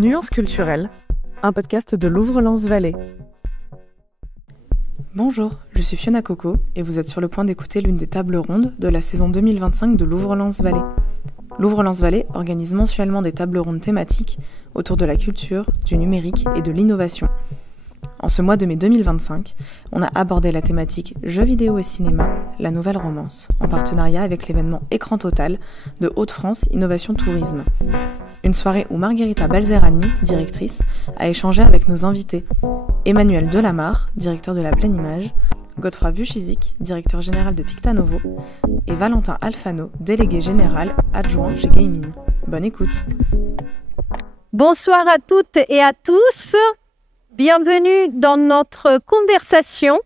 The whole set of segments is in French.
Nuances culturelles, un podcast de Louvre-Lens-Vallée. Bonjour, je suis Fiona Coco et vous êtes sur le point d'écouter l'une des tables rondes de la saison 2025 de Louvre-Lens-Vallée. Louvre-Lens-Vallée organise mensuellement des tables rondes thématiques autour de la culture, du numérique et de l'innovation. En ce mois de mai 2025, on a abordé la thématique jeux vidéo et cinéma, la nouvelle romance, en partenariat avec l'événement Écran Total de Hauts-de-France Innovation Tourisme. Une soirée où Margherita Balzerani, directrice, a échangé avec nos invités. Emmanuel Delamarre, directeur de la Pleine Image, Godefroy Vuchizik, directeur général de Pictanovo, et Valentin Alfano, délégué général adjoint chez Gaming. Bonne écoute. Bonsoir à toutes et à tous. Bienvenue dans notre conversation.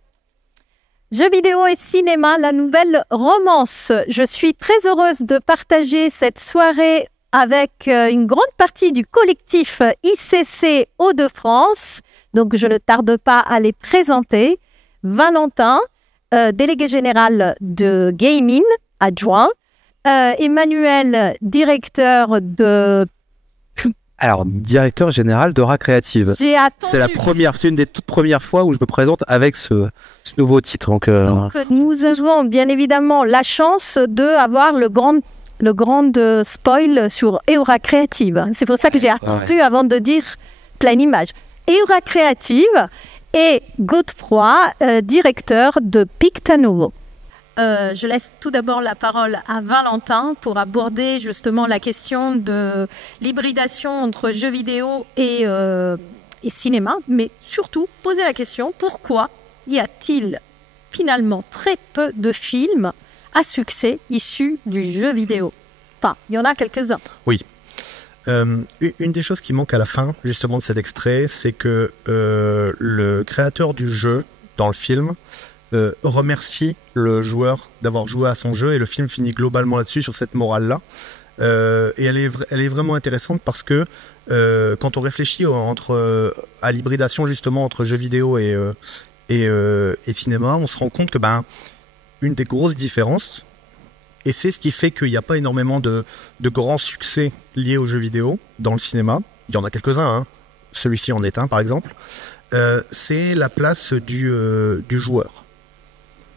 Jeux vidéo et cinéma, la nouvelle romance. Je suis très heureuse de partager cette soirée avec une grande partie du collectif ICC Hauts-de-France. Donc, je ne tarde pas à les présenter. Valentin, délégué général de Gaming, adjoint. Emmanuel, directeur de... Alors, directeur général d'Aura Créative. J'ai attendu. C'est une des toutes premières fois où je me présente avec ce nouveau titre. Donc, nous avons bien évidemment la chance d'avoir le grand spoil sur Aura Créative. C'est pour ça que j'ai attendu avant de dire Pleine Image. Aura Créative et Godefroy, directeur de Pictanovo. Je laisse tout d'abord la parole à Valentin pour aborder justement la question de l'hybridation entre jeux vidéo et cinéma, mais surtout poser la question, pourquoi y a-t-il finalement très peu de films à succès issus du jeu vidéo? Enfin, il y en a quelques-uns. Oui. Une des choses qui manque à la fin, justement, de cet extrait, c'est que le créateur du jeu, dans le film, remercie le joueur d'avoir joué à son jeu, et le film finit globalement là-dessus, sur cette morale-là. Et elle est vraiment intéressante parce que quand on réfléchit à l'hybridation justement entre jeux vidéo et cinéma, on se rend compte que une des grosses différences, et c'est ce qui fait qu'il n'y a pas énormément de grands succès liés aux jeux vidéo dans le cinéma, il y en a quelques-uns, hein. Celui-ci en est un par exemple, c'est la place du joueur.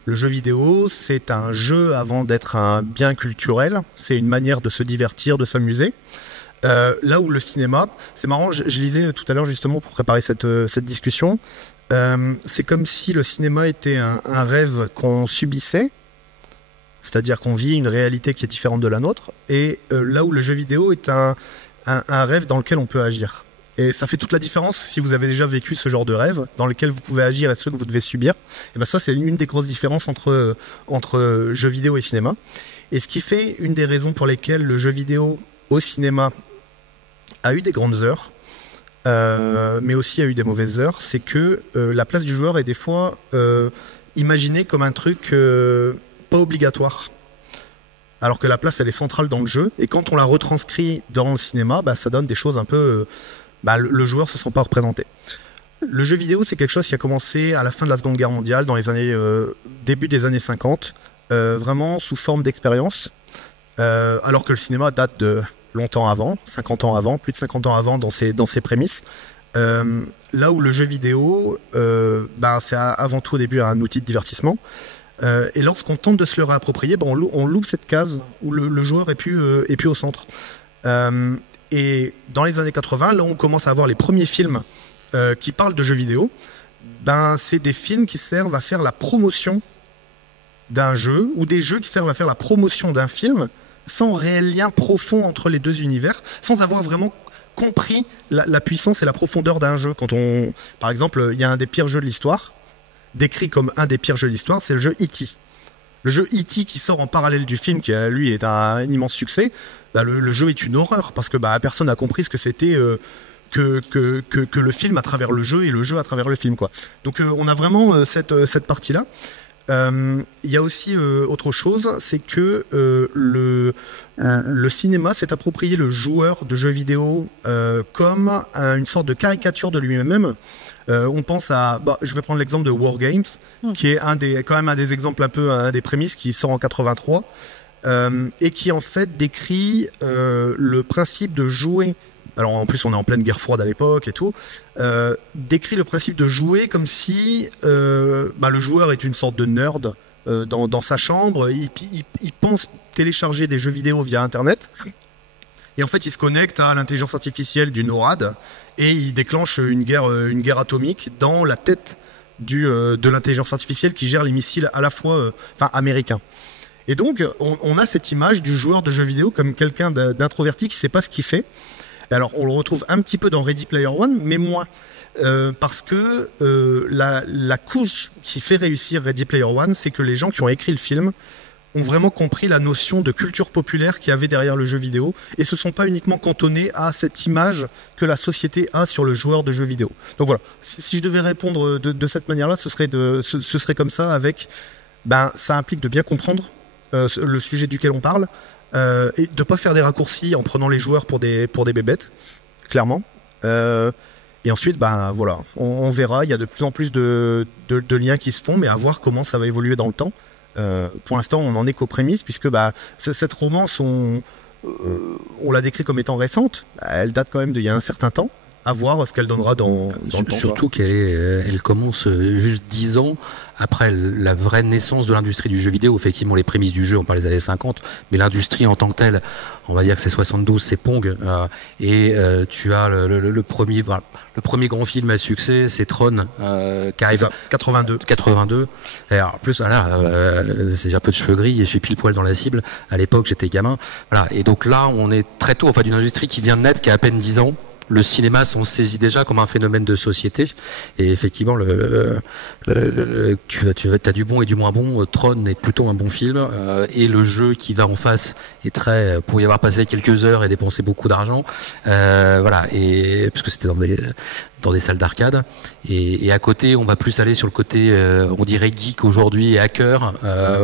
Le jeu vidéo, c'est un jeu avant d'être un bien culturel. C'est une manière de se divertir, de s'amuser. Là où le cinéma, c'est marrant, je lisais tout à l'heure justement pour préparer cette discussion, c'est comme si le cinéma était un rêve qu'on subissait, c'est-à-dire qu'on vit une réalité qui est différente de la nôtre, et là où le jeu vidéo est un rêve dans lequel on peut agir. Et ça fait toute la différence si vous avez déjà vécu ce genre de rêve dans lequel vous pouvez agir et ceux que vous devez subir. Et ça, c'est une des grosses différences entre jeux vidéo et cinéma. Et ce qui fait une des raisons pour lesquelles le jeu vidéo au cinéma a eu des grandes heures, mais aussi a eu des mauvaises heures, c'est que la place du joueur est des fois imaginée comme un truc pas obligatoire. Alors que la place, elle est centrale dans le jeu. Et quand on la retranscrit dans le cinéma, ça donne des choses un peu... le joueur ne se sent pas représenté. Le jeu vidéo, c'est quelque chose qui a commencé à la fin de la Seconde Guerre mondiale, dans les années début des années 50, vraiment sous forme d'expérience, alors que le cinéma date de longtemps avant, 50 ans avant, plus de 50 ans avant dans ses prémices. Là où le jeu vidéo, c'est avant tout au début un outil de divertissement. Et lorsqu'on tente de se le réapproprier, on loupe cette case où le joueur est plus au centre. Et dans les années 80, là où on commence à avoir les premiers films qui parlent de jeux vidéo, c'est des films qui servent à faire la promotion d'un jeu, ou des jeux qui servent à faire la promotion d'un film, sans réel lien profond entre les deux univers, sans avoir vraiment compris la puissance et la profondeur d'un jeu. Par exemple, il y a un des pires jeux de l'histoire, décrit comme un des pires jeux de l'histoire, c'est le jeu E.T. Le jeu E.T. qui sort en parallèle du film, qui lui est un immense succès, le jeu est une horreur, parce que personne n'a compris ce que c'était que le film à travers le jeu, et le jeu à travers le film, quoi. Donc on a vraiment cette partie-là. Il y a aussi autre chose, c'est que le cinéma s'est approprié le joueur de jeux vidéo comme une sorte de caricature de lui-même. On pense à, je vais prendre l'exemple de War Games, qui est quand même un des exemples un des prémices, qui sort en 83, et qui en fait décrit le principe de jouer alors en plus on est en pleine guerre froide à l'époque et tout, décrit le principe de jouer comme si le joueur est une sorte de nerd dans sa chambre, il pense télécharger des jeux vidéo via Internet, et en fait il se connecte à l'intelligence artificielle du NORAD, et il déclenche une guerre atomique dans la tête de l'intelligence artificielle qui gère les missiles à la fois américains. Et donc on a cette image du joueur de jeux vidéo comme quelqu'un d'introverti qui ne sait pas ce qu'il fait. Et alors on le retrouve un petit peu dans Ready Player One, mais moins. Parce que la couche qui fait réussir Ready Player One, c'est que les gens qui ont écrit le film ont vraiment compris la notion de culture populaire qu'il y avait derrière le jeu vidéo et se sont pas uniquement cantonnés à cette image que la société a sur le joueur de jeux vidéo. Donc voilà, si je devais répondre de cette manière-là, ce serait comme ça, avec ça implique de bien comprendre le sujet duquel on parle, et de pas faire des raccourcis en prenant les joueurs pour des bébêtes, clairement. Et ensuite, voilà, on verra, il y a de plus en plus de liens qui se font, mais à voir comment ça va évoluer dans le temps. Pour l'instant, on en est qu'aux prémices, puisque cette romance, on l'a décrit comme étant récente. Elle date quand même d'il y a un certain temps. À voir ce qu'elle donnera dans le temps. Surtout qu'elle commence juste 10 ans après la vraie naissance de l'industrie du jeu vidéo. Effectivement, les prémices du jeu, on parle des années 50, mais l'industrie en tant que telle, on va dire que c'est 72, c'est Pong. Tu as le premier grand film à succès, c'est Tron, qui arrive 82. Et alors, en plus, j'ai un peu de cheveux gris et je suis pile poil dans la cible. À l'époque, j'étais gamin. Voilà. Et donc là, on est très tôt, d'une industrie qui vient de naître, qui a à peine 10 ans. Le cinéma s'en saisit déjà comme un phénomène de société, et effectivement tu as du bon et du moins bon. Tron est plutôt un bon film, et le jeu qui va en face est pour y avoir passé quelques heures et dépensé beaucoup d'argent, et parce que c'était dans des salles d'arcade, et à côté on va plus aller sur le côté on dirait geek aujourd'hui et hacker,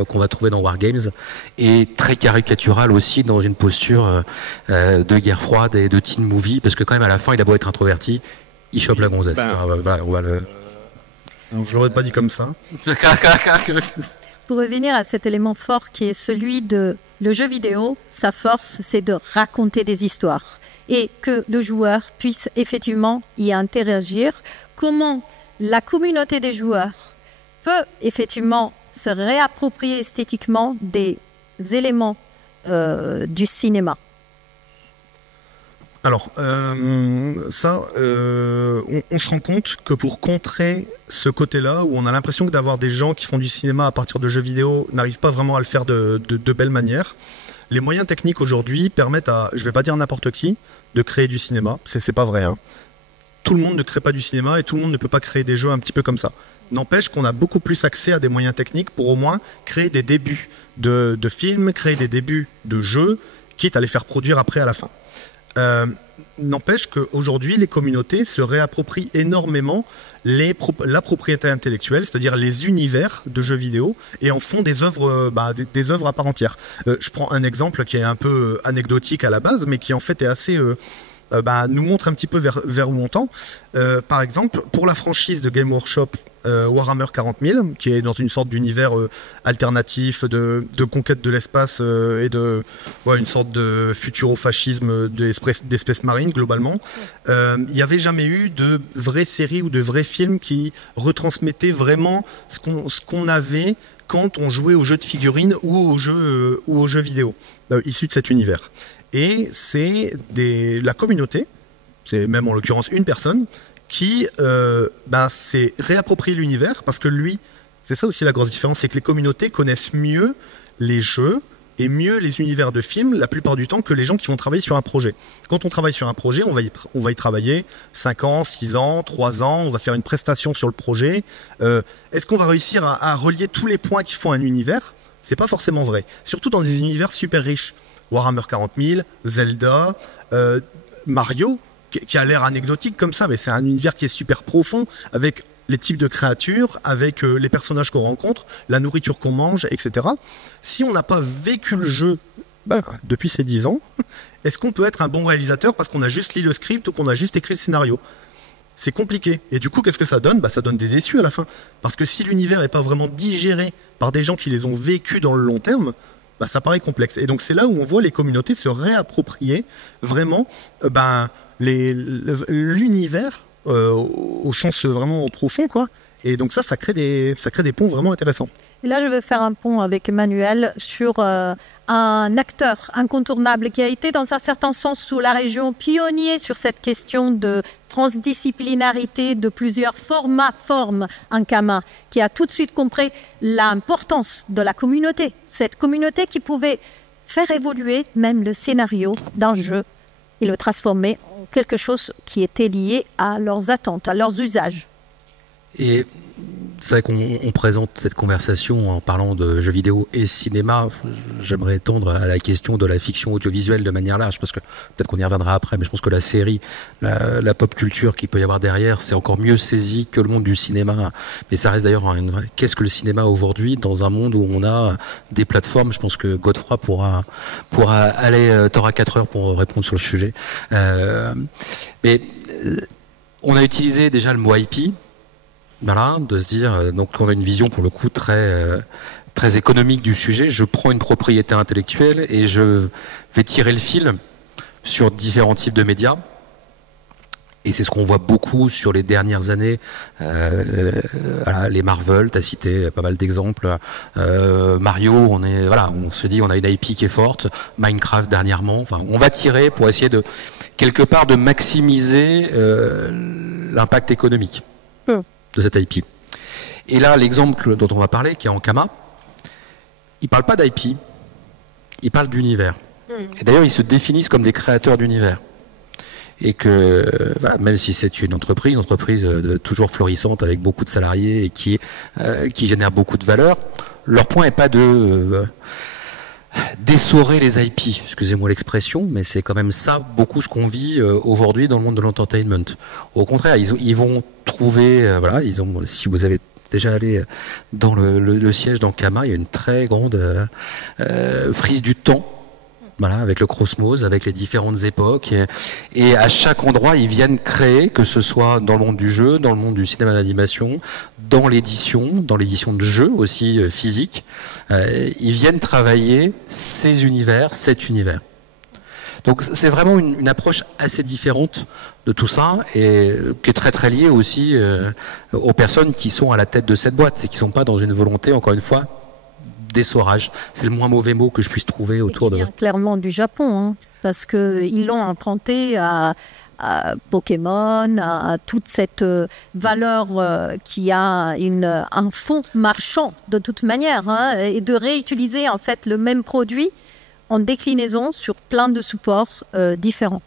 qu'on va trouver dans Wargames, et très caricatural aussi dans une posture de guerre froide et de teen movie, parce que quand même à la fin il a beau être introverti, il chope la gonzesse. Donc je l'aurais pas dit comme ça. Pour revenir à cet élément fort qui est celui de le jeu vidéo, sa force c'est de raconter des histoires, et que le joueur puisse effectivement y interagir. Comment la communauté des joueurs peut effectivement se réapproprier esthétiquement des éléments du cinéma. Alors, on se rend compte que pour contrer ce côté-là, où on a l'impression que d'avoir des gens qui font du cinéma à partir de jeux vidéo n'arrivent pas vraiment à le faire de belle manière, les moyens techniques aujourd'hui permettent à, je vais pas dire n'importe qui, de créer du cinéma. C'est pas vrai, hein. Tout le monde ne crée pas du cinéma et tout le monde ne peut pas créer des jeux un petit peu comme ça. N'empêche qu'on a beaucoup plus accès à des moyens techniques pour au moins créer des débuts de films, créer des débuts de jeux, quitte à les faire produire après à la fin. N'empêche qu'aujourd'hui, les communautés se réapproprient énormément la propriété intellectuelle, c'est-à-dire les univers de jeux vidéo, et en font des œuvres, des œuvres à part entière. Je prends un exemple qui est un peu anecdotique à la base, mais qui en fait est assez... nous montre un petit peu vers où on tend. Par exemple, pour la franchise de Game Workshop, Warhammer 40 000, qui est dans une sorte d'univers alternatif de conquête de l'espace et de une sorte de futurofascisme d'espèces marines globalement. Il n'y avait jamais eu de vraies séries ou de vrais films qui retransmettaient vraiment ce qu'on avait quand on jouait aux jeux de figurines ou aux jeux vidéo issus de cet univers. Et c'est la communauté, c'est même en l'occurrence une personne, qui s'est réapproprié l'univers, parce que lui, c'est ça aussi la grosse différence, c'est que les communautés connaissent mieux les jeux et mieux les univers de films la plupart du temps que les gens qui vont travailler sur un projet. Quand on travaille sur un projet, on va y travailler 5 ans, 6 ans, 3 ans, on va faire une prestation sur le projet. Est-ce qu'on va réussir à relier tous les points qui font un univers ? C'est pas forcément vrai, surtout dans des univers super riches. Warhammer 40 000, Zelda, Mario, qui a l'air anecdotique comme ça, mais c'est un univers qui est super profond, avec les types de créatures, avec les personnages qu'on rencontre, la nourriture qu'on mange, etc. Si on n'a pas vécu le jeu depuis ces 10 ans, est-ce qu'on peut être un bon réalisateur parce qu'on a juste lu le script ou qu'on a juste écrit le scénario ? C'est compliqué. Et du coup, qu'est-ce que ça donne ? Ça donne des déçus à la fin. Parce que si l'univers n'est pas vraiment digéré par des gens qui les ont vécus dans le long terme, ça paraît complexe. Et donc c'est là où on voit les communautés se réapproprier vraiment l'univers au sens vraiment profond, quoi. Et donc ça crée des ponts vraiment intéressants. Et là, je vais faire un pont avec Emmanuel sur un acteur incontournable qui a été, dans un certain sens, sous la région, pionnier sur cette question de transdisciplinarité de plusieurs formes en commun, qui a tout de suite compris l'importance de la communauté. Cette communauté qui pouvait faire évoluer même le scénario d'un jeu et le transformer en quelque chose qui était lié à leurs attentes, à leurs usages. Et c'est vrai qu'on présente cette conversation en parlant de jeux vidéo et cinéma. J'aimerais tendre à la question de la fiction audiovisuelle de manière large, parce que peut-être qu'on y reviendra après, mais je pense que la série, la pop culture qu'il peut y avoir derrière, c'est encore mieux saisi que le monde du cinéma. Mais ça reste d'ailleurs qu'est-ce que le cinéma aujourd'hui dans un monde où on a des plateformes. Je pense que Godefroy pourra aller, t'auras 4 heures pour répondre sur le sujet. Mais on a utilisé déjà le mot IP. Voilà, de se dire, donc on a une vision pour le coup très économique du sujet. Je prends une propriété intellectuelle et je vais tirer le fil sur différents types de médias. Et c'est ce qu'on voit beaucoup sur les dernières années. Voilà, les Marvel, tu as cité pas mal d'exemples. Mario, on se dit on a une IP qui est forte. Minecraft dernièrement. Enfin, on va tirer pour essayer de quelque part de maximiser l'impact économique de cette IP. Et là, l'exemple dont on va parler, qui est Ankama, il parle pas d'IP, il parle d'univers. Et d'ailleurs, ils se définissent comme des créateurs d'univers. Et que, même si c'est une entreprise toujours florissante avec beaucoup de salariés et qui génère beaucoup de valeur, leur point n'est pas de d'essorer les IP, excusez-moi l'expression, mais c'est quand même ça beaucoup ce qu'on vit aujourd'hui dans le monde de l'entertainment. Au contraire, ils vont trouver, si vous avez déjà allé dans le siège d'Ankama, il y a une très grande frise du temps. Voilà, avec le cosmos, avec les différentes époques, et à chaque endroit, ils viennent créer, que ce soit dans le monde du jeu, dans le monde du cinéma d'animation, dans l'édition de jeux aussi physiques, ils viennent travailler ces univers, cet univers. Donc c'est vraiment une approche assez différente de tout ça, et qui est très très liée aussi aux personnes qui sont à la tête de cette boîte, et qui ne sont pas dans une volonté, encore une fois, d'essorage. C'est le moins mauvais mot que je puisse trouver autour de... Clairement du Japon, hein, parce qu'ils l'ont emprunté à Pokémon, à toute cette valeur qui a un fond marchand de toute manière, hein, et de réutiliser en fait le même produit en déclinaison sur plein de supports différents.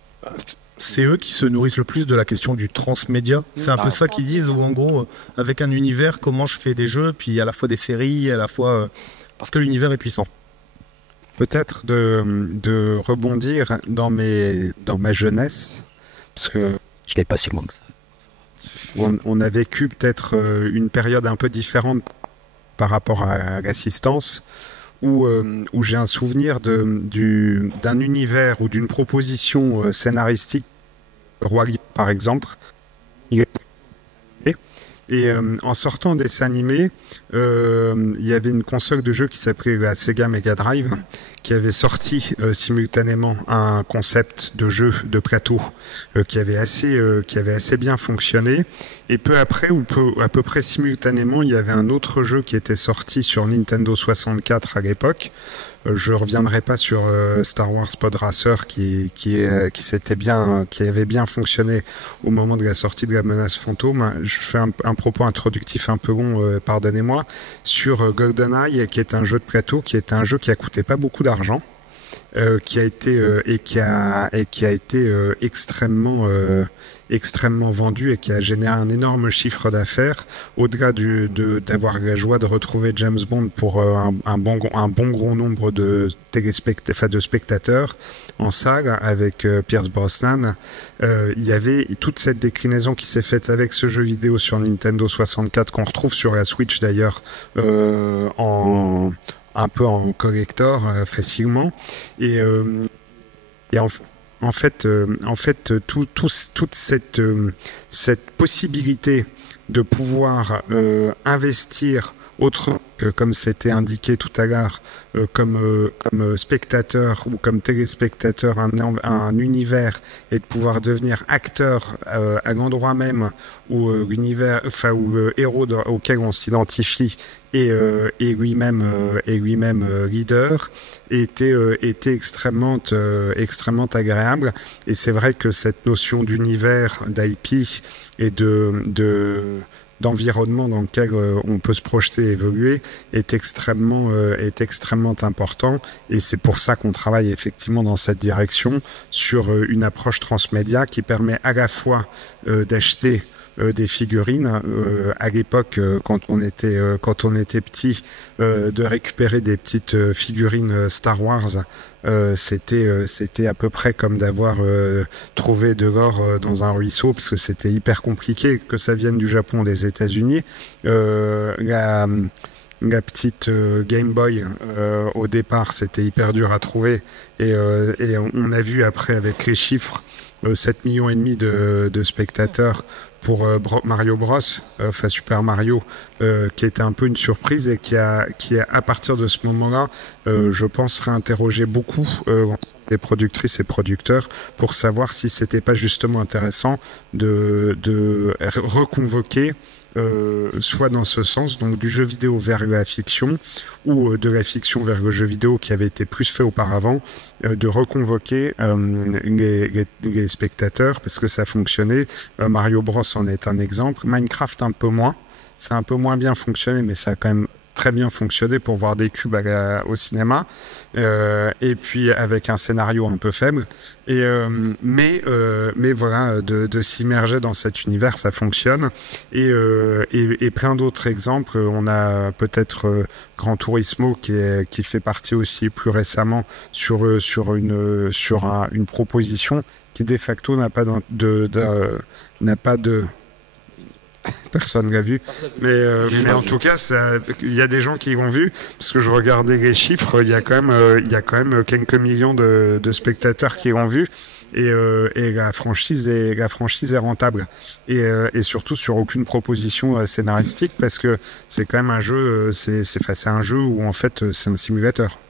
C'est eux qui se nourrissent le plus de la question du transmédia. C'est un peu ça qu'ils disent, où en gros, avec un univers, comment je fais des jeux, puis à la fois des séries, à la fois... parce que l'univers est puissant. Peut-être de rebondir dans ma jeunesse, parce que je n'ai pas si loin que ça. On a vécu peut-être une période un peu différente par rapport à l'assistance, où j'ai un souvenir d'un univers ou d'une proposition scénaristique, Roi Lion par exemple. Et en sortant des dessins animés, il y avait une console de jeu qui s'appelait la Sega Mega Drive, qui avait sorti simultanément un concept de jeu de plateau qui avait assez bien fonctionné. Et peu après, ou à peu près simultanément, il y avait un autre jeu qui était sorti sur Nintendo 64 à l'époque. Je reviendrai pas sur Star Wars Pod Racer qui avait bien fonctionné au moment de la sortie de la menace fantôme. Je fais un propos introductif un peu long, pardonnez-moi, sur GoldenEye, qui est un jeu de plateau, qui est un jeu qui a coûté pas beaucoup d'argent, qui a été extrêmement vendu et qui a généré un énorme chiffre d'affaires, au-delà d'avoir la joie de retrouver James Bond pour un bon gros nombre de spectateurs en salle avec Pierce Brosnan. Il y avait toute cette déclinaison qui s'est faite avec ce jeu vidéo sur Nintendo 64 qu'on retrouve sur la Switch d'ailleurs un peu en collector facilement, et en fait, toute cette possibilité de pouvoir investir autrement comme c'était indiqué tout à l'heure, comme spectateur ou comme téléspectateur, un univers, et de pouvoir devenir acteur à l'endroit même où l'univers, enfin où le héros auquel on s'identifie et lui-même leader était extrêmement agréable. Et c'est vrai que cette notion d'univers, d'IP et d'environnement dans lequel on peut se projeter et évoluer est extrêmement important, et c'est pour ça qu'on travaille effectivement dans cette direction sur une approche transmédia qui permet à la fois d'acheter des figurines à l'époque quand on était petit, de récupérer des petites figurines Star Wars. C'était à peu près comme d'avoir trouvé de l'or dans un ruisseau, parce que c'était hyper compliqué, que ça vienne du Japon ou des États-Unis. La petite Game Boy, au départ, c'était hyper dur à trouver, et on a vu après avec les chiffres 7,5 millions de spectateurs pour Mario Bros, enfin Super Mario, qui était un peu une surprise, et qui a à partir de ce moment-là, je pense, réinterrogé beaucoup des productrices et producteurs pour savoir si c'était pas justement intéressant de reconvoquer soit dans ce sens, donc du jeu vidéo vers la fiction, ou de la fiction vers le jeu vidéo qui avait été plus fait auparavant, de reconvoquer les spectateurs, parce que ça fonctionnait. Mario Bros en est un exemple, Minecraft un peu moins, ça a un peu moins bien fonctionné, mais ça a quand même très bien fonctionné pour voir des cubes au cinéma, et puis avec un scénario un peu faible, mais voilà, de s'immerger dans cet univers, ça fonctionne, et plein d'autres exemples. On a peut-être Gran Turismo qui fait partie aussi plus récemment sur une proposition qui de facto n'a pas de personne l'a vu, mais en tout cas, il y a des gens qui l'ont vu, parce que je regardais les chiffres, il y a quand même quelques millions de spectateurs qui l'ont vu, et la franchise est rentable, et surtout sur aucune proposition scénaristique, parce que c'est quand même un jeu, c'est un jeu où en fait c'est un simulateur.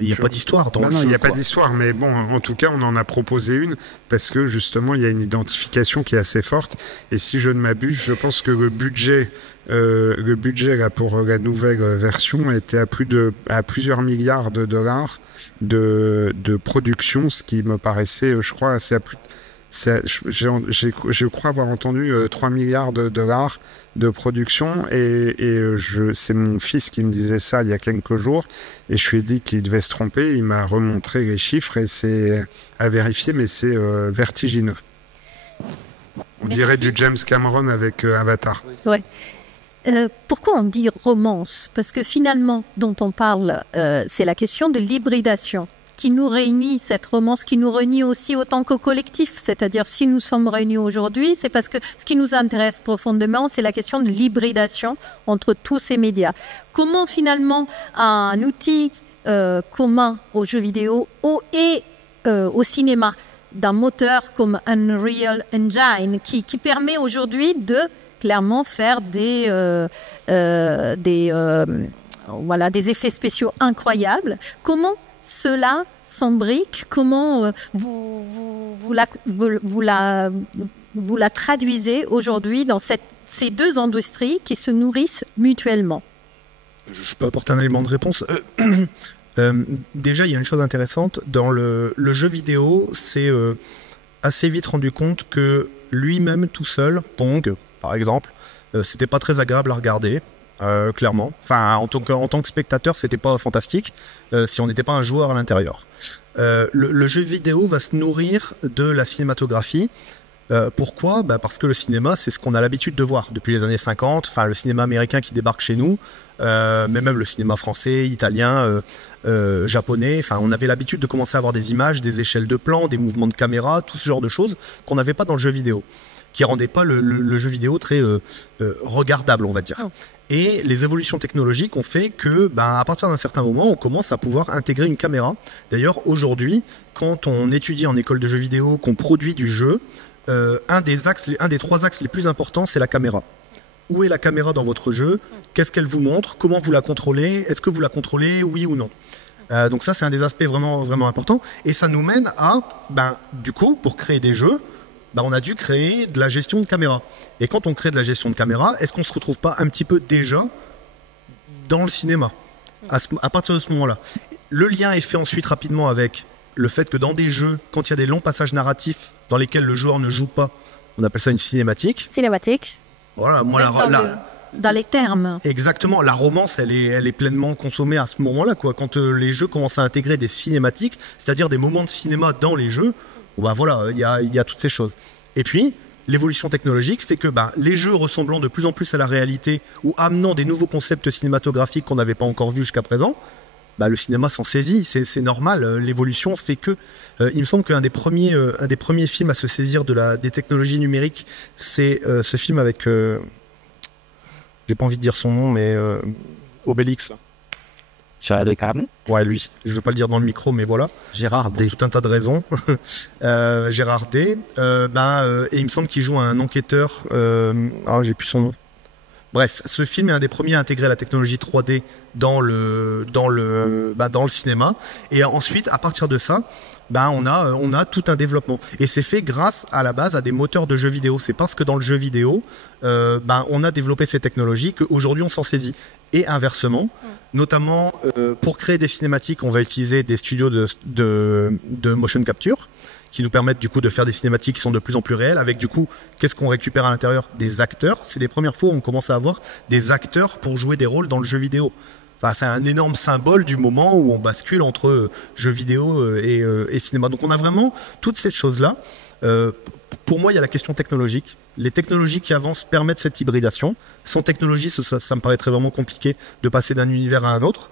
Il n'y a pas d'histoire. Non, il n'y a pas d'histoire, mais bon, en tout cas, on en a proposé une, parce que justement, il y a une identification qui est assez forte. Et si je ne m'abuse, je pense que le budget là, pour la nouvelle version était à plusieurs milliards de dollars de production, ce qui me paraissait, je crois, assez à plus. Je crois avoir entendu 3 milliards de dollars de production, et c'est mon fils qui me disait ça il y a quelques jours, et je lui ai dit qu'il devait se tromper. Il m'a remontré les chiffres, et c'est à vérifier, mais c'est vertigineux. On dirait du James Cameron avec Avatar. Ouais. Pourquoi on dit romance? Parce que finalement, dont on parle, c'est la question de l'hybridation qui nous réunit, cette romance qui nous réunit aussi autant qu'au collectif. C'est-à-dire, si nous sommes réunis aujourd'hui, c'est parce que ce qui nous intéresse profondément, c'est la question de l'hybridation entre tous ces médias. Comment finalement un outil commun aux jeux vidéo et au cinéma, d'un moteur comme Unreal Engine, qui permet aujourd'hui de clairement faire des effets spéciaux incroyables. Comment cela s'embrique? Comment vous la traduisez aujourd'hui dans ces deux industries qui se nourrissent mutuellement? Je peux apporter un élément de réponse. Déjà, il y a une chose intéressante. Dans le jeu vidéo, c'est assez vite rendu compte que lui-même tout seul, Pong par exemple, c'était pas très agréable à regarder. Clairement. Enfin, en tant que spectateur, c'était pas fantastique si on n'était pas un joueur à l'intérieur. Le jeu vidéo va se nourrir de la cinématographie. Pourquoi? Parce que le cinéma, c'est ce qu'on a l'habitude de voir depuis les années 50. Enfin, le cinéma américain qui débarque chez nous, mais même le cinéma français, italien, japonais. Enfin, on avait l'habitude de commencer à avoir des images, des échelles de plans, des mouvements de caméra, tout ce genre de choses qu'on n'avait pas dans le jeu vidéo, qui rendaient pas le jeu vidéo très regardable, on va dire. Oh. Et les évolutions technologiques ont fait que, à partir d'un certain moment, on commence à pouvoir intégrer une caméra. D'ailleurs, aujourd'hui, quand on étudie en école de jeux vidéo, qu'on produit du jeu, un des 3 axes les plus importants, c'est la caméra. où est la caméra dans votre jeu, qu'est-ce qu'elle vous montre, comment vous la contrôlez, est-ce que vous la contrôlez, oui ou non. Donc ça, c'est un des aspects vraiment, vraiment importants. Et ça nous mène à, du coup, pour créer des jeux, on a dû créer de la gestion de caméra. Et quand on crée de la gestion de caméra, est-ce qu'on ne se retrouve pas un petit peu déjà dans le cinéma à partir de ce moment-là? Le lien est fait ensuite rapidement avec le fait que dans des jeux, quand il y a des longs passages narratifs dans lesquels le joueur ne joue pas, on appelle ça une cinématique. Cinématique. Voilà, moi, dans les termes. Exactement, la romance, elle est pleinement consommée à ce moment-là, quoi. Quand les jeux commencent à intégrer des cinématiques, c'est-à-dire des moments de cinéma dans les jeux, voilà, il y a toutes ces choses. Et puis, l'évolution technologique fait que les jeux ressemblant de plus en plus à la réalité ou amenant des nouveaux concepts cinématographiques qu'on n'avait pas encore vus jusqu'à présent, le cinéma s'en saisit, c'est normal. L'évolution fait que, il me semble qu'un des premiers films à se saisir des technologies numériques, c'est ce film avec, j'ai pas envie de dire son nom, mais Obélix. Gérard Day. Ouais, lui. Je veux pas le dire dans le micro, mais voilà. Gérard Day. Tout un tas de raisons. Gérard Day. Et il me semble qu'il joue un enquêteur. J'ai plus son nom. Bref, ce film est un des premiers à intégrer la technologie 3D dans le cinéma. Et ensuite, à partir de ça, on a tout un développement. Et c'est fait grâce à la base à des moteurs de jeux vidéo. C'est parce que dans le jeu vidéo, on a développé ces technologies qu'aujourd'hui on s'en saisit. Et inversement, notamment pour créer des cinématiques, on va utiliser des studios de motion capture qui nous permettent du coup de faire des cinématiques qui sont de plus en plus réelles, avec du coup, qu'est-ce qu'on récupère à l'intérieur? Des acteurs. C'est les premières fois où on commence à avoir des acteurs pour jouer des rôles dans le jeu vidéo. Enfin, c'est un énorme symbole du moment où on bascule entre jeux vidéo et cinéma. Donc on a vraiment toutes ces choses-là. Pour moi, il y a la question technologique. Les technologies qui avancent permettent cette hybridation. Sans technologie, ça me paraîtrait vraiment compliqué de passer d'un univers à un autre.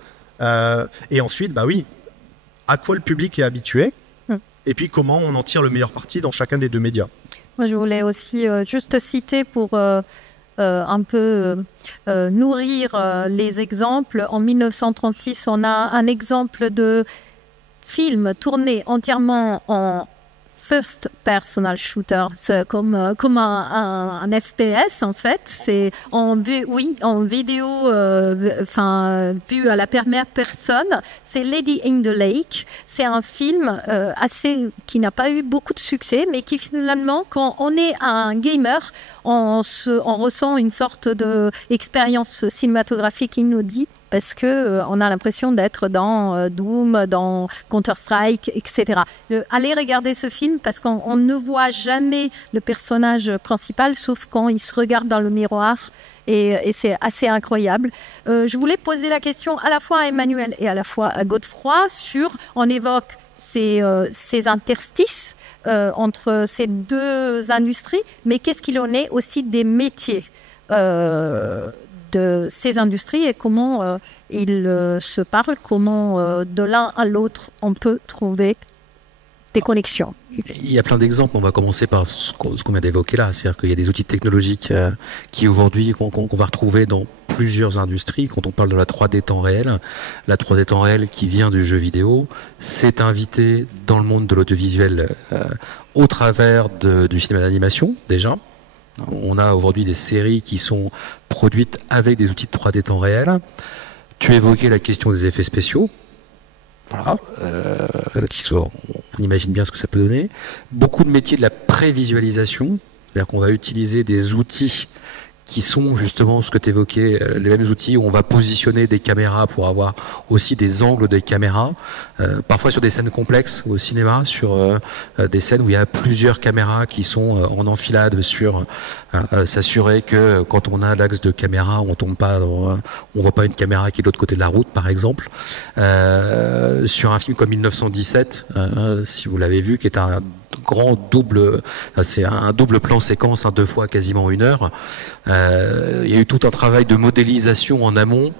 Et ensuite, oui, à quoi le public est habitué? Et puis comment on en tire le meilleur parti dans chacun des deux médias. Moi, je voulais aussi juste citer pour un peu nourrir les exemples. En 1936, on a un exemple de film tourné entièrement en first personal shooter, c'est comme un FPS en fait. C'est en vidéo, vue à la première personne. C'est Lady in the Lake. C'est un film qui n'a pas eu beaucoup de succès, mais qui finalement, quand on est un gamer, on ressent une sorte de expérience cinématographique inédite. Parce qu'on a l'impression d'être dans Doom, dans Counter-Strike, etc. Allez regarder ce film parce qu'on ne voit jamais le personnage principal, sauf quand il se regarde dans le miroir. Et c'est assez incroyable. Je voulais poser la question à la fois à Emmanuel et à la fois à Godefroy on évoque ces interstices entre ces deux industries, mais qu'est-ce qu'il en est aussi des métiers de ces industries et comment ils se parlent, comment de l'un à l'autre on peut trouver des connexions. Il y a plein d'exemples. On va commencer par ce qu'on vient d'évoquer là, c'est-à-dire qu'il y a des outils technologiques qui aujourd'hui qu'on va retrouver dans plusieurs industries. Quand on parle de la 3D temps réel, la 3D temps réel qui vient du jeu vidéo, s'est invitée dans le monde de l'audiovisuel au travers du cinéma d'animation déjà. On a aujourd'hui des séries qui sont produites avec des outils de 3D temps réel. Tu évoquais la question des effets spéciaux. Voilà. On imagine bien ce que ça peut donner. Beaucoup de métiers de la prévisualisation, c'est-à-dire qu'on va utiliser des outils qui sont justement ce que tu évoquais, les mêmes outils où on va positionner des caméras pour avoir aussi des angles des caméras, parfois sur des scènes complexes au cinéma, sur des scènes où il y a plusieurs caméras qui sont en enfilade sur s'assurer que quand on a l'axe de caméra, on tombe pas on voit pas une caméra qui est de l'autre côté de la route, par exemple. Sur un film comme 1917, si vous l'avez vu, qui est un grand double, c'est un double plan séquence, 2 fois quasiment 1 heure. Il y a eu tout un travail de modélisation en amont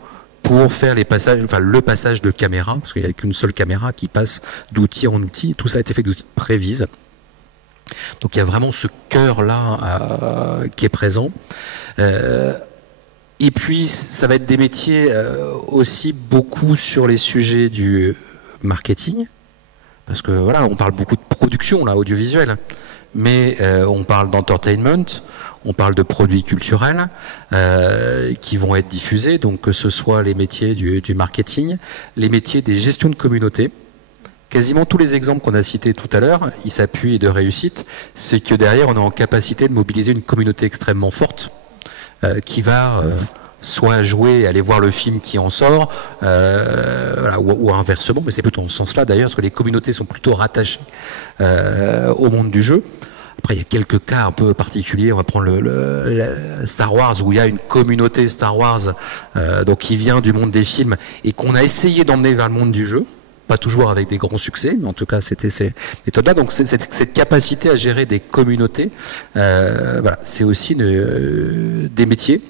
pour faire les passages, le passage de caméra, parce qu'il n'y a qu'une seule caméra qui passe d'outil en outil. Tout ça a été fait avec des outils de prévise. Donc il y a vraiment ce cœur-là qui est présent. Et puis ça va être des métiers aussi beaucoup sur les sujets du marketing. Parce que voilà, on parle beaucoup de production là, audiovisuelle, mais on parle d'entertainment, on parle de produits culturels qui vont être diffusés, donc que ce soit les métiers du marketing, les métiers des gestions de communauté. Quasiment tous les exemples qu'on a cités tout à l'heure, ils s'appuient de réussite, c'est que derrière on est en capacité de mobiliser une communauté extrêmement forte qui va soit jouer, aller voir le film qui en sort, voilà, ou inversement, mais c'est plutôt dans ce sens-là d'ailleurs, parce que les communautés sont plutôt rattachées au monde du jeu. Après, il y a quelques cas un peu particuliers. On va prendre le Star Wars, où il y a une communauté Star Wars donc qui vient du monde des films et qu'on a essayé d'emmener vers le monde du jeu. Pas toujours avec des grands succès, mais en tout cas, c'était ces méthodes-là. Donc, cette capacité à gérer des communautés, voilà, c'est aussi des métiers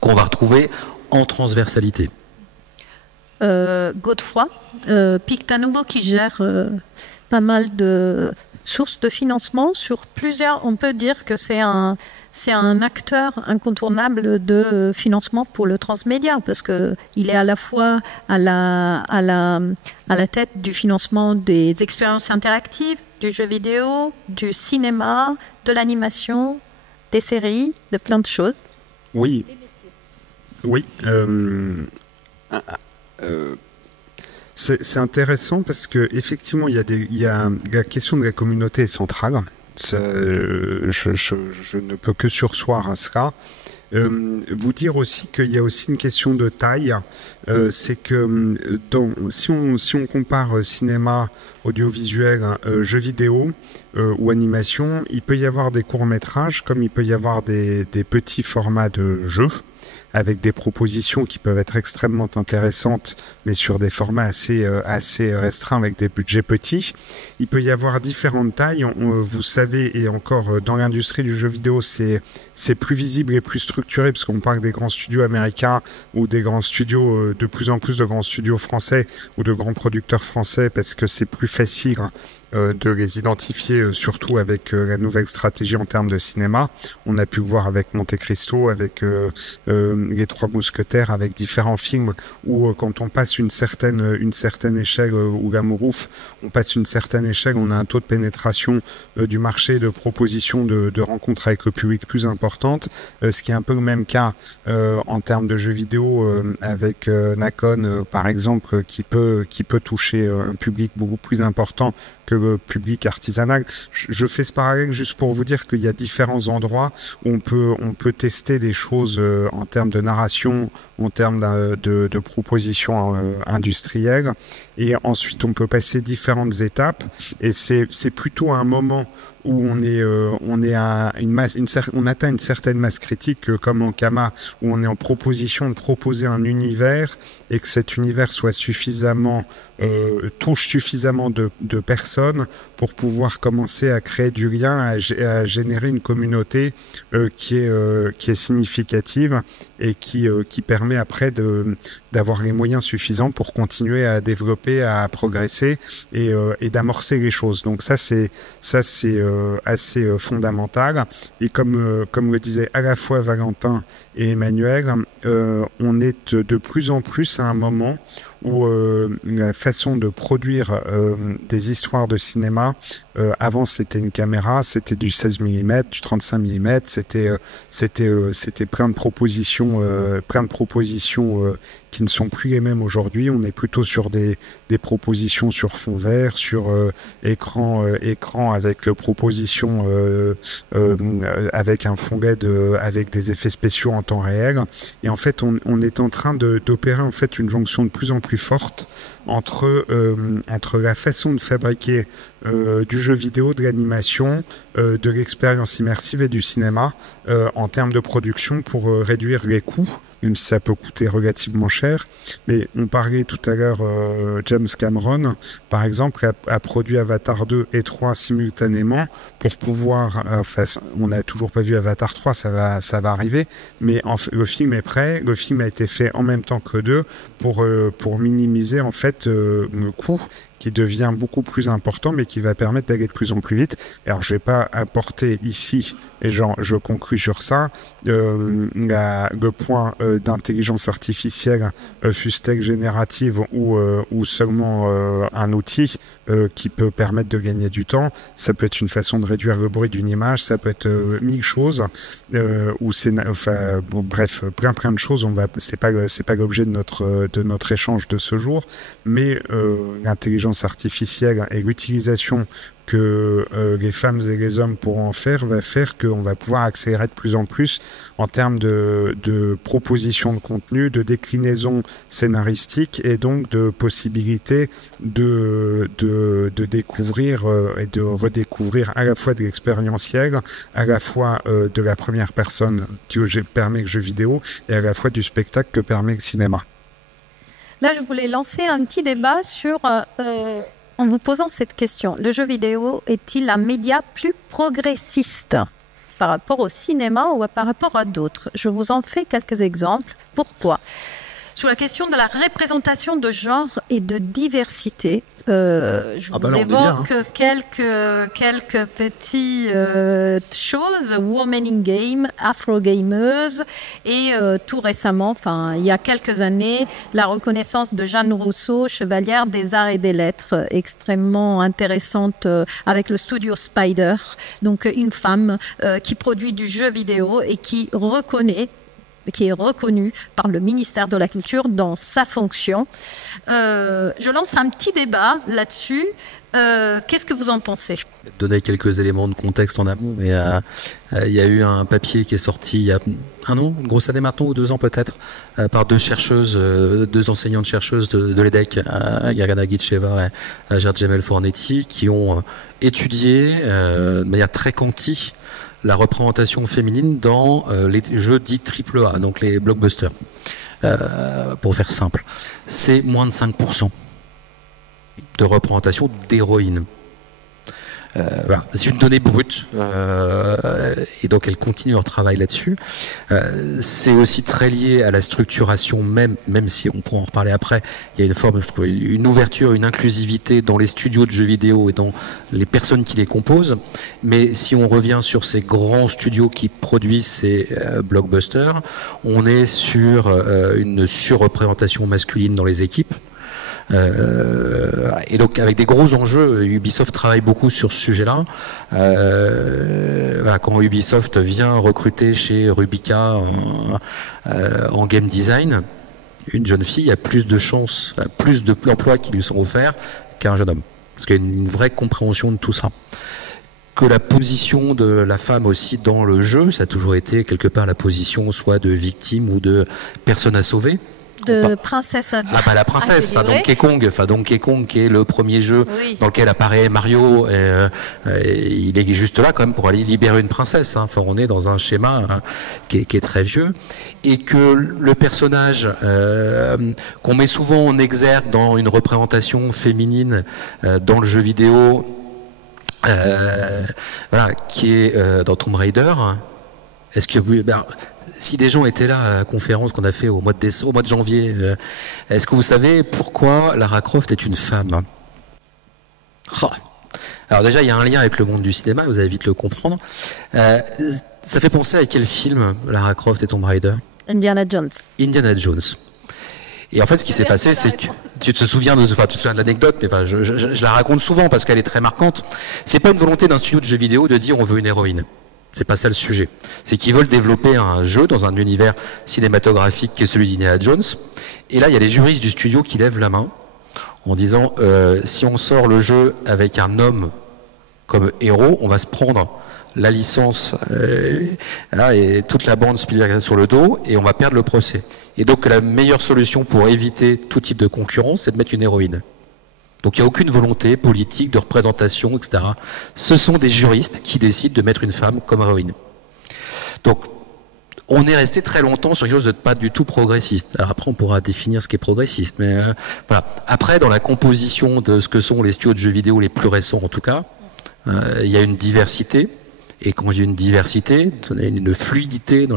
qu'on va retrouver en transversalité. Godefroy, Pictanouveau qui gère pas mal de sources de financement sur plusieurs. On peut dire que c'est un acteur incontournable de financement pour le transmédia parce que il est à la fois à la tête du financement des expériences interactives, du jeu vidéo, du cinéma, de l'animation, des séries, de plein de choses. Oui. Oui. C'est intéressant parce que effectivement il y a la question de la communauté est centrale. Je ne peux que surseoir à cela. Vous dire aussi qu'il y a aussi une question de taille. C'est que si on compare cinéma, audiovisuel, jeux vidéo ou animation, il peut y avoir des courts-métrages comme il peut y avoir des petits formats de jeux avec des propositions qui peuvent être extrêmement intéressantes, mais sur des formats assez restreints avec des budgets petits. Il peut y avoir différentes tailles. Vous savez, et encore dans l'industrie du jeu vidéo, c'est plus visible et plus structuré, parce qu'on parle des grands studios américains ou des grands studios, de plus en plus de grands studios français ou de grands producteurs français, parce que c'est plus facile de les identifier, surtout avec la nouvelle stratégie en termes de cinéma. On a pu le voir avec Monte Cristo, avec les Trois Mousquetaires, avec différents films où quand on passe une certaine échelle, ou Gamourouf, on passe une certaine échelle, on a un taux de pénétration du marché, de proposition de rencontres avec le public plus importante, ce qui est un peu le même cas en termes de jeux vidéo avec Nacon par exemple, qui peut toucher un public beaucoup plus important que le public artisanal. Je fais ce parallèle juste pour vous dire qu'il y a différents endroits où on peut tester des choses en termes de narration, en termes de propositions industrielles, et ensuite on peut passer différentes étapes, et c'est plutôt un moment où on atteint une certaine masse critique, comme en Kama, où on est en proposition de proposer un univers, et que cet univers soit touche suffisamment de personnes pour pouvoir commencer à créer du lien, à générer une communauté qui est significative et qui permet après d'avoir les moyens suffisants pour continuer à développer, à progresser et d'amorcer les choses. Donc ça c'est assez fondamental. Et comme le disaient à la fois Valentin et Emmanuel, on est de plus en plus à un moment où la façon de produire des histoires de cinéma, avant c'était une caméra, c'était du 16 mm, du 35 mm, c'était plein de propositions qui ne sont plus les mêmes aujourd'hui. On est plutôt sur des propositions sur fond vert, sur écran avec propositions avec un fond LED avec des effets spéciaux en temps réel. Et en fait, on est en train d'opérer en fait une jonction de plus en plus forte entre la façon de fabriquer du jeu vidéo, de l'animation, de l'expérience immersive et du cinéma en termes de production pour réduire les coûts, même si ça peut coûter relativement cher. Mais on parlait tout à l'heure, James Cameron, par exemple, a produit Avatar 2 et 3 simultanément pour pouvoir... on n'a toujours pas vu Avatar 3, ça va arriver, mais le film est prêt, le film a été fait en même temps que 2 pour minimiser en fait le coût qui devient beaucoup plus important, mais qui va permettre d'aller de plus en plus vite. Alors, je vais pas apporter ici, et je conclus sur ça, le point d'intelligence artificielle, fût-elle générative ou seulement un outil qui peut permettre de gagner du temps. Ça peut être une façon de réduire le bruit d'une image, ça peut être mille choses, bref, plein de choses. C'est pas l'objet de notre échange de ce jour, mais l'intelligence artificielle et l'utilisation que les femmes et les hommes pourront en faire va faire qu'on va pouvoir accélérer de plus en plus en termes de propositions de contenu, de déclinaison scénaristique et donc de possibilités de découvrir et de redécouvrir à la fois de l'expérientiel, à la fois de la première personne que permet le jeu vidéo et à la fois du spectacle que permet le cinéma. Là, je voulais lancer un petit débat sur... en vous posant cette question, le jeu vidéo est-il un média plus progressiste par rapport au cinéma ou par rapport à d'autres? Je vous en fais quelques exemples. Pourquoi? Sur la question de la représentation de genre et de diversité, je vous évoque quelques petites choses. Women in Game, Afro Gamers et tout récemment, il y a quelques années, la reconnaissance de Jeanne Rousseau, chevalière des arts et des lettres, extrêmement intéressante avec le studio Spider, donc une femme qui produit du jeu vidéo et qui est reconnue par le ministère de la Culture dans sa fonction. Je lance un petit débat là-dessus. Qu'est-ce que vous en pensez? Donner quelques éléments de contexte en amont, mais il y a eu un papier qui est sorti il y a un an, une grosse année maintenant, ou 2 ans peut-être, par 2 chercheuses, 2 enseignantes chercheuses de l'EDEC, Gagana Guitcheva et Gergemel Fornetti, qui ont étudié de manière très quanti la représentation féminine dans les jeux dits AAA, donc les blockbusters. Pour faire simple, c'est moins de 5% de représentation d'héroïnes. Voilà. C'est une donnée brute, et donc elles continuent leur travail là-dessus. C'est aussi très lié à la structuration même si on pourra en reparler après. Il y a une forme, je trouve, une ouverture, une inclusivité dans les studios de jeux vidéo et dans les personnes qui les composent. Mais si on revient sur ces grands studios qui produisent ces blockbusters, on est sur une surreprésentation masculine dans les équipes. Et donc avec des gros enjeux, Ubisoft travaille beaucoup sur ce sujet-là. Voilà, quand Ubisoft vient recruter chez Rubica en game design, une jeune fille a plus de chances, plus d'emplois qui lui sont offerts qu'un jeune homme, parce qu'il y a une vraie compréhension de tout ça. Que la position de la femme aussi dans le jeu, ça a toujours été quelque part la position soit de victime ou de personne à sauver. De princesse à la princesse, Donkey Kong qui est le premier jeu dans lequel apparaît Mario, il est juste là quand même pour aller libérer une princesse, on est dans un schéma qui est très vieux, et que le personnage qu'on met souvent en exergue dans une représentation féminine dans le jeu vidéo, qui est dans Tomb Raider, est-ce que si des gens étaient là à la conférence qu'on a fait au mois de janvier, est-ce que vous savez pourquoi Lara Croft est une femme? Alors déjà, il y a un lien avec le monde du cinéma, vous allez vite le comprendre. Ça fait penser à quel film, Lara Croft et Tomb Raider? Indiana Jones. Indiana Jones. Et en fait, ce qui s'est passé, c'est que tu te souviens de l'anecdote, mais je la raconte souvent parce qu'elle est très marquante. C'est pas une volonté d'un studio de jeux vidéo de dire on veut une héroïne. C'est pas ça le sujet. C'est qu'ils veulent développer un jeu dans un univers cinématographique qui est celui d'Indiana Jones. Et là, il y a les juristes du studio qui lèvent la main en disant si on sort le jeu avec un homme comme héros, on va se prendre la licence et toute la bande Spielberg sur le dos et on va perdre le procès. Et donc la meilleure solution pour éviter tout type de concurrence, c'est de mettre une héroïne. Donc il n'y a aucune volonté politique de représentation, etc. Ce sont des juristes qui décident de mettre une femme comme héroïne. Donc on est resté très longtemps sur quelque chose de pas du tout progressiste. Alors après on pourra définir ce qui est progressiste, mais voilà. Après dans la composition de ce que sont les studios de jeux vidéo les plus récents en tout cas, il y a une diversité. Et quand j'ai une diversité, une fluidité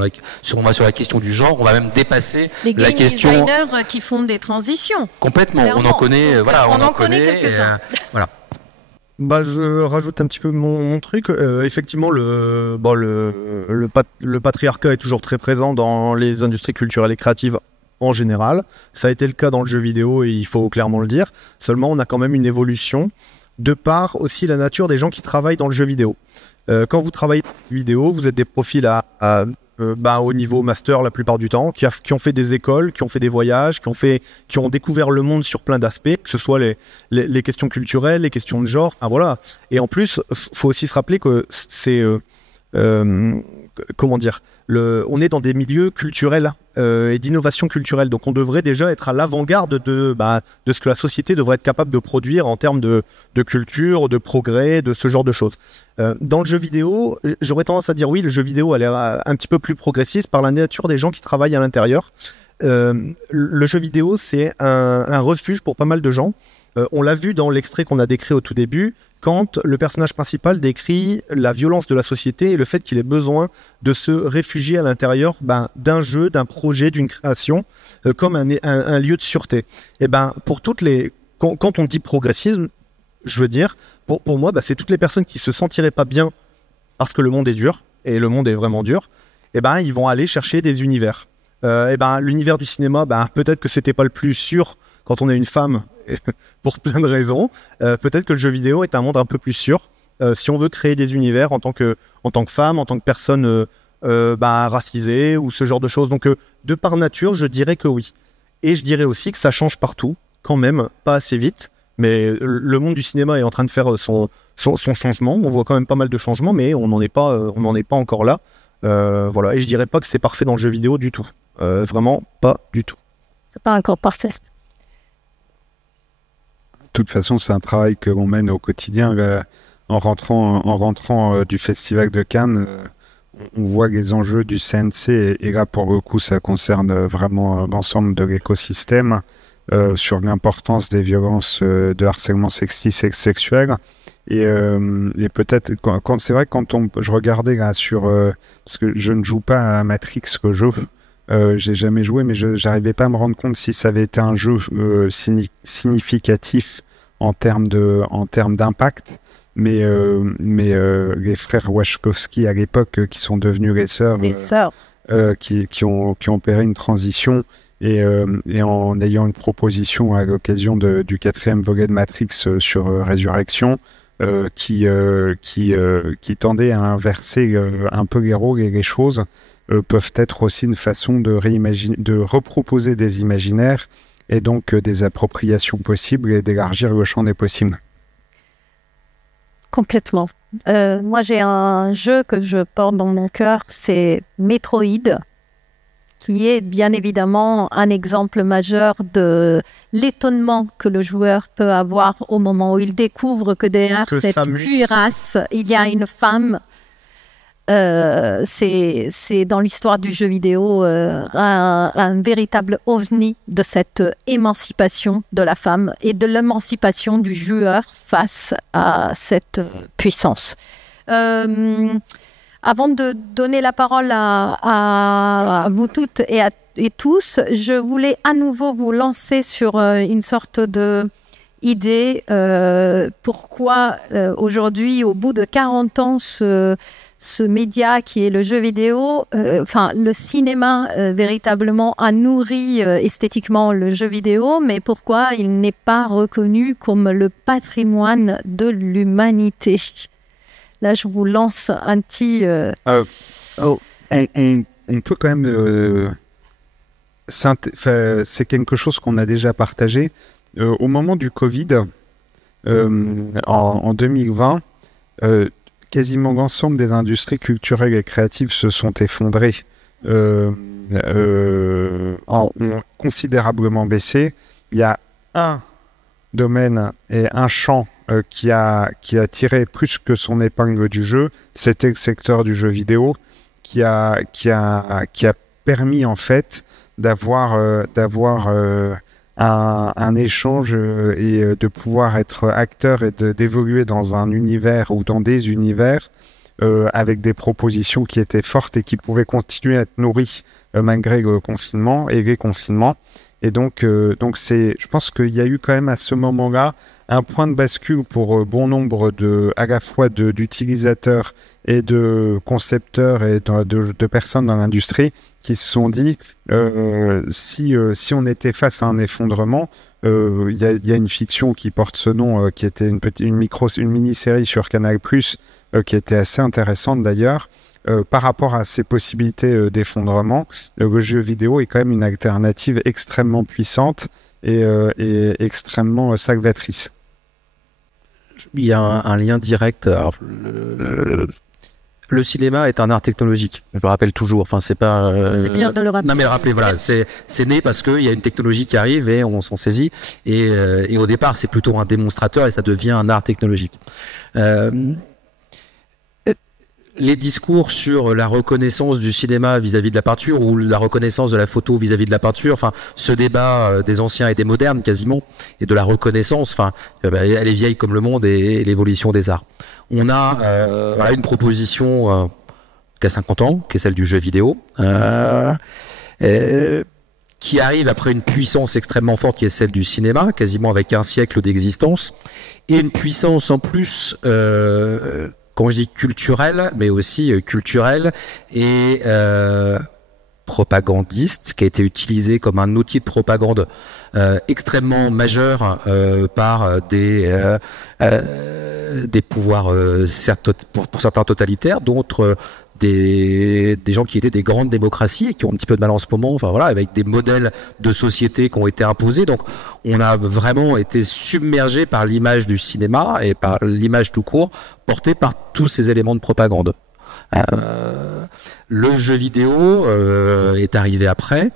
on va sur la question du genre, on va même dépasser la question. Les game designers qui font des transitions. Complètement, clairement. On en connaît, donc, voilà, on en connaît quelques-uns. Voilà. Bah, je rajoute un petit peu mon truc. Effectivement, le patriarcat est toujours très présent dans les industries culturelles et créatives en général. Ça a été le cas dans le jeu vidéo et il faut clairement le dire. Seulement, on a quand même une évolution de par aussi la nature des gens qui travaillent dans le jeu vidéo. Quand vous travaillez dans le jeu vidéo, vous êtes des profils au niveau master la plupart du temps, qui ont fait des écoles, qui ont fait des voyages, qui ont découvert le monde sur plein d'aspects, que ce soit les questions culturelles, les questions de genre, voilà. Et en plus, faut aussi se rappeler que c'est comment dire, on est dans des milieux culturels et d'innovation culturelle, donc on devrait déjà être à l'avant-garde de ce que la société devrait être capable de produire en termes de culture, de progrès, de ce genre de choses. Dans le jeu vidéo, j'aurais tendance à dire oui, le jeu vidéo a l'air un petit peu plus progressiste par la nature des gens qui travaillent à l'intérieur. Le jeu vidéo, c'est un refuge pour pas mal de gens. On l'a vu dans l'extrait qu'on a décrit au tout début, quand le personnage principal décrit la violence de la société et le fait qu'il ait besoin de se réfugier à l'intérieur d'un jeu, d'un projet, d'une création, comme un lieu de sûreté. Et pour quand on dit progressisme, je veux dire, pour moi, c'est toutes les personnes qui se sentiraient pas bien parce que le monde est dur, et le monde est vraiment dur, ils vont aller chercher des univers. L'univers du cinéma, peut-être que c'était pas le plus sûr quand on est une femme, pour plein de raisons. Peut-être que le jeu vidéo est un monde un peu plus sûr. Si on veut créer des univers en tant que femme, en tant que personne racisée ou ce genre de choses. Donc, de par nature, je dirais que oui. Et je dirais aussi que ça change partout, quand même, pas assez vite. Mais le monde du cinéma est en train de faire son changement. On voit quand même pas mal de changements, mais on n'en est pas encore là. Voilà. Et je dirais pas que c'est parfait dans le jeu vidéo du tout. Vraiment pas du tout. C'est pas encore parfait. De toute façon, c'est un travail que l'on mène au quotidien. En rentrant du Festival de Cannes, on voit les enjeux du CNC, et là, pour le coup, ça concerne vraiment l'ensemble de l'écosystème, sur l'importance des violences de harcèlement sexiste et sexuel. Et peut-être, c'est vrai, je regardais là parce que je ne joue pas à Matrix, le jeu. J'ai jamais joué, mais j'arrivais pas à me rendre compte si ça avait été un jeu significatif en termes d'impact. Mais les frères Wachowski à l'époque, qui sont devenus les sœurs, qui ont opéré une transition, et en ayant une proposition à l'occasion du 4e volet de Matrix sur Résurrection, qui tendait à inverser un peu les rôles et les choses, peuvent être aussi une façon de reproposer des imaginaires et donc des appropriations possibles et d'élargir le champ des possibles. Complètement. Moi, j'ai un jeu que je porte dans mon cœur, c'est Metroid, qui est bien évidemment un exemple majeur de l'étonnement que le joueur peut avoir au moment où il découvre que derrière cette cuirasse, il y a une femme. C'est dans l'histoire du jeu vidéo un véritable ovni de cette émancipation de la femme et de l'émancipation du joueur face à cette puissance. Avant de donner la parole à vous toutes et tous, je voulais à nouveau vous lancer sur une sorte de idée. Pourquoi aujourd'hui, au bout de 40 ans, ce média qui est le jeu vidéo, le cinéma véritablement a nourri esthétiquement le jeu vidéo, mais pourquoi il n'est pas reconnu comme le patrimoine de l'humanité? Là, je vous lance un petit... On peut quand même... c'est quelque chose qu'on a déjà partagé. Au moment du Covid, en 2020, quasiment l'ensemble des industries culturelles et créatives se sont effondrées, ont considérablement baissé. Il y a un domaine et un champ qui a tiré plus que son épingle du jeu, c'était le secteur du jeu vidéo, qui a permis en fait d'avoir un échange et de pouvoir être acteur et d'évoluer dans un univers ou dans des univers avec des propositions qui étaient fortes et qui pouvaient continuer à être nourries malgré le confinement et les confinements. Et donc je pense qu'il y a eu quand même à ce moment-là un point de bascule pour bon nombre à la fois d'utilisateurs et de concepteurs et de personnes dans l'industrie qui se sont dit si on était face à un effondrement, il y a une fiction qui porte ce nom, qui était une mini-série sur Canal+, qui était assez intéressante d'ailleurs. Par rapport à ces possibilités d'effondrement, le jeu vidéo est quand même une alternative extrêmement puissante et extrêmement salvatrice. Il y a un lien direct. Alors, le cinéma est un art technologique. Je le rappelle toujours. Enfin, c'est pas. C'est bien de le rappeler. Non, mais le rappeler. Voilà, c'est né parce qu'il y a une technologie qui arrive et on s'en saisit. Et au départ, c'est plutôt un démonstrateur et ça devient un art technologique. Les discours sur la reconnaissance du cinéma vis-à-vis de la peinture ou la reconnaissance de la photo vis-à-vis de la peinture, enfin, ce débat des anciens et des modernes quasiment, et de la reconnaissance, enfin, elle est vieille comme le monde et l'évolution des arts. On a une proposition qui a 50 ans, qui est celle du jeu vidéo, qui arrive après une puissance extrêmement forte qui est celle du cinéma, quasiment avec un siècle d'existence, et une puissance en plus quand je dis culturel, mais aussi culturel et propagandiste, qui a été utilisé comme un outil de propagande extrêmement majeur par des pouvoirs pour certains totalitaires, d'autres des gens qui étaient des grandes démocraties et qui ont un petit peu de mal en ce moment, enfin voilà, avec des modèles de société qui ont été imposés. Donc on a vraiment été submergé par l'image du cinéma et par l'image tout court, portée par tous ces éléments de propagande. Le jeu vidéo est arrivé après,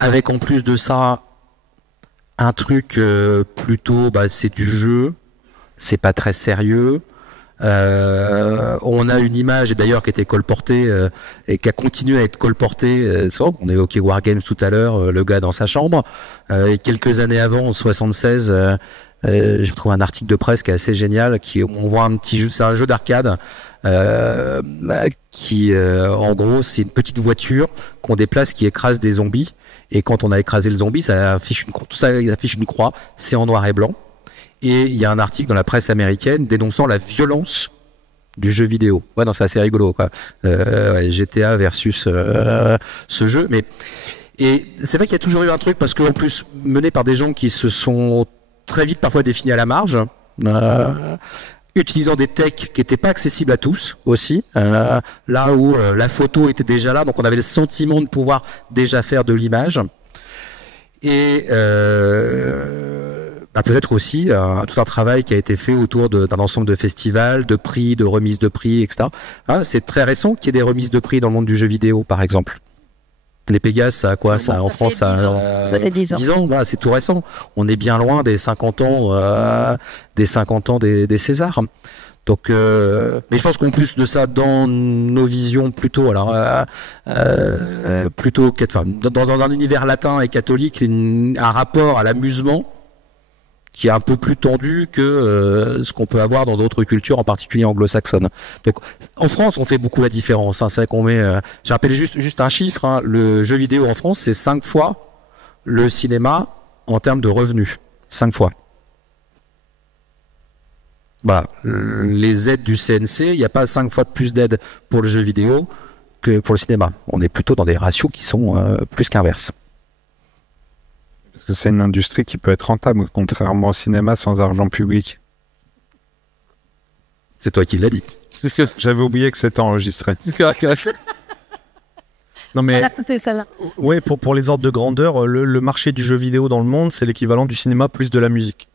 avec en plus de ça un truc plutôt, c'est du jeu, c'est pas très sérieux. On a une image, et d'ailleurs qui était colportée et qui a continué à être colportée. On évoquait Wargames tout à l'heure, le gars dans sa chambre. Et quelques années avant, en 76, j'ai retrouvé un article de presse qui est assez génial. On voit un petit jeu, c'est un jeu d'arcade qui, en gros, c'est une petite voiture qu'on déplace qui écrase des zombies. Et quand on a écrasé le zombie, ça affiche une croix. C'est en noir et blanc. Et il y a un article dans la presse américaine dénonçant la violence du jeu vidéo. Ouais, non, c'est assez rigolo, quoi. GTA versus ce jeu. Et c'est vrai qu'il y a toujours eu un truc, parce qu'en plus, mené par des gens qui se sont très vite parfois définis à la marge, utilisant des techs qui n'étaient pas accessibles à tous aussi, là où la photo était déjà là, donc on avait le sentiment de pouvoir déjà faire de l'image. Et peut-être aussi tout un travail qui a été fait autour d'un ensemble de festivals, de prix, de remises de prix, etc. C'est très récent qu'il y ait des remises de prix dans le monde du jeu vidéo, par exemple. Les Pégases, ça a quoi? Ça, en France, ça fait 10 ans. 10 ans, voilà, c'est tout récent. On est bien loin des 50 ans, des Césars. Donc, mais je pense qu'en plus de ça, dans nos visions plutôt, dans un univers latin et catholique, un rapport à l'amusement qui est un peu plus tendu que ce qu'on peut avoir dans d'autres cultures, en particulier anglo-saxonnes. Donc, en France, on fait beaucoup la différence. C'est vrai qu'on met. J'ai rappelé juste un chiffre. Le jeu vidéo en France, c'est 5 fois le cinéma en termes de revenus. 5 fois. Voilà. Les aides du CNC, il n'y a pas 5 fois de plus d'aides pour le jeu vidéo que pour le cinéma. On est plutôt dans des ratios qui sont plus qu'inverses. Parce que c'est une industrie qui peut être rentable, contrairement au cinéma sans argent public. C'est toi qui l'as dit. J'avais oublié que c'était enregistré. Non mais, ouais, pour les ordres de grandeur, le marché du jeu vidéo dans le monde, c'est l'équivalent du cinéma plus de la musique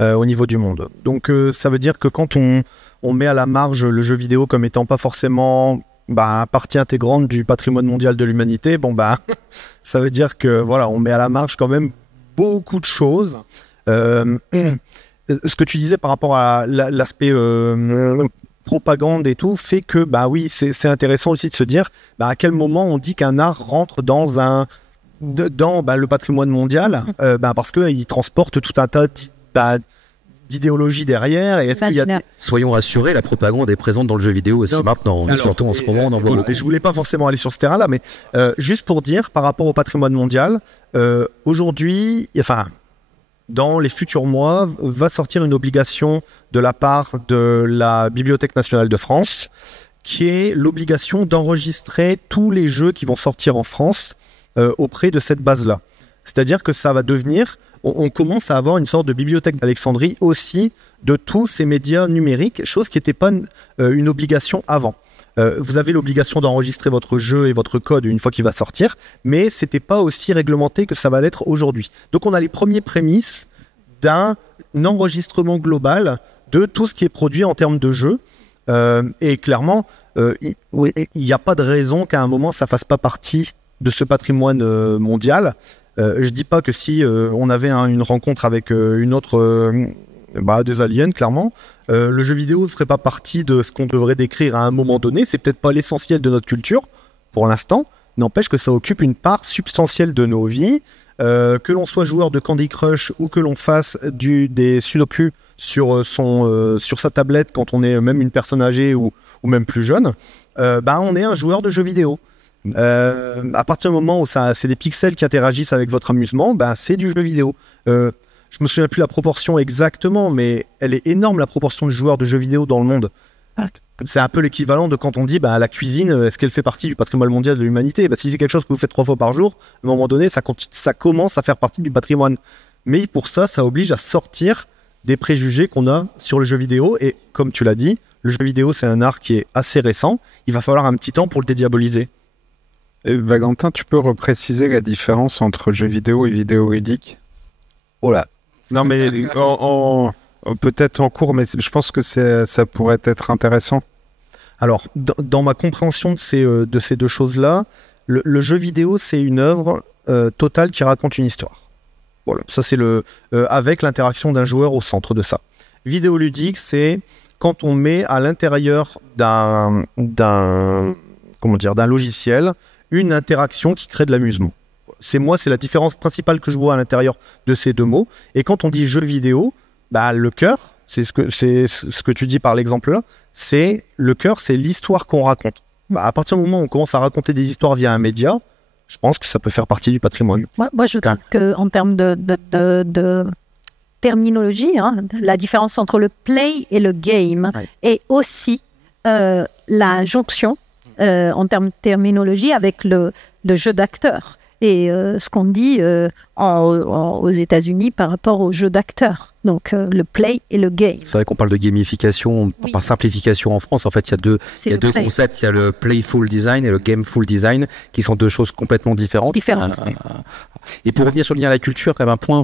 au niveau du monde. Donc ça veut dire que quand on met à la marge le jeu vidéo comme étant pas forcément partie intégrante du patrimoine mondial de l'humanité, ça veut dire que voilà, on met à la marge quand même beaucoup de choses. Ce que tu disais par rapport à l'aspect propagande et tout fait que oui, c'est intéressant aussi de se dire à quel moment on dit qu'un art rentre dans le patrimoine mondial, parce que il transporte tout un tas d'idéologie derrière et est-ce qu'il y a... Soyons rassurés, la propagande est présente dans le jeu vidéo aussi maintenant. Alors, surtout en ce moment, on en voit beaucoup. Je voulais pas forcément aller sur ce terrain-là, mais juste pour dire, par rapport au patrimoine mondial, aujourd'hui, enfin, dans les futurs mois, va sortir une obligation de la part de la Bibliothèque nationale de France, qui est l'obligation d'enregistrer tous les jeux qui vont sortir en France auprès de cette base-là. C'est-à-dire que ça va devenir, on commence à avoir une sorte de bibliothèque d'Alexandrie aussi de tous ces médias numériques, chose qui n'était pas une obligation avant. Vous avez l'obligation d'enregistrer votre jeu et votre code une fois qu'il va sortir, mais c'était pas aussi réglementé que ça va l'être aujourd'hui. Donc on a les premiers prémices d'un enregistrement global de tout ce qui est produit en termes de jeux. Et clairement, il n'y a pas de raison qu'à un moment ça fasse pas partie de ce patrimoine mondial. Je dis pas que si on avait une rencontre avec une autre des aliens, clairement, le jeu vidéo ne ferait pas partie de ce qu'on devrait décrire à un moment donné. C'est peut-être pas l'essentiel de notre culture pour l'instant, n'empêche que ça occupe une part substantielle de nos vies. Que l'on soit joueur de Candy Crush ou que l'on fasse des sudoku sur sa tablette quand on est même une personne âgée ou même plus jeune, on est un joueur de jeux vidéo. À partir du moment où c'est des pixels qui interagissent avec votre amusement, c'est du jeu vidéo. Je me souviens plus la proportion exactement, mais elle est énorme, la proportion de joueurs de jeux vidéo dans le monde. C'est un peu l'équivalent de quand on dit la cuisine, est-ce qu'elle fait partie du patrimoine mondial de l'humanité? Si c'est quelque chose que vous faites 3 fois par jour, à un moment donné, ça commence à faire partie du patrimoine. Mais pour ça oblige à sortir des préjugés qu'on a sur le jeu vidéo. Et comme tu l'as dit, le jeu vidéo, c'est un art qui est assez récent. Il va falloir un petit temps pour le dédiaboliser. Valentin, tu peux repréciser la différence entre jeu vidéo et vidéo ludique? Oh là. Non, mais peut-être en cours, mais je pense que ça pourrait être intéressant. Alors, dans ma compréhension de ces deux choses-là, le jeu vidéo, c'est une œuvre totale qui raconte une histoire. Voilà, ça c'est avec l'interaction d'un joueur au centre de ça. Vidéoludique, c'est quand on met à l'intérieur d'un logiciel une interaction qui crée de l'amusement. C'est la différence principale que je vois à l'intérieur de ces deux mots. Et quand on dit jeu vidéo, le cœur, c'est ce que tu dis par l'exemple là, c'est le cœur, c'est l'histoire qu'on raconte. À partir du moment où on commence à raconter des histoires via un média, je pense que ça peut faire partie du patrimoine. Moi je trouve qu'en termes de terminologie, la différence entre le play et le game est aussi la jonction en termes de terminologie avec le jeu d'acteur. Et ce qu'on dit aux États-Unis par rapport au jeu d'acteur. Donc le play et le game. C'est vrai qu'on parle de gamification par simplification en France. En fait, il y a deux concepts. Il y a le playful design et le gameful design qui sont deux choses complètement différentes. Et pour revenir sur le lien à la culture, quand même un point,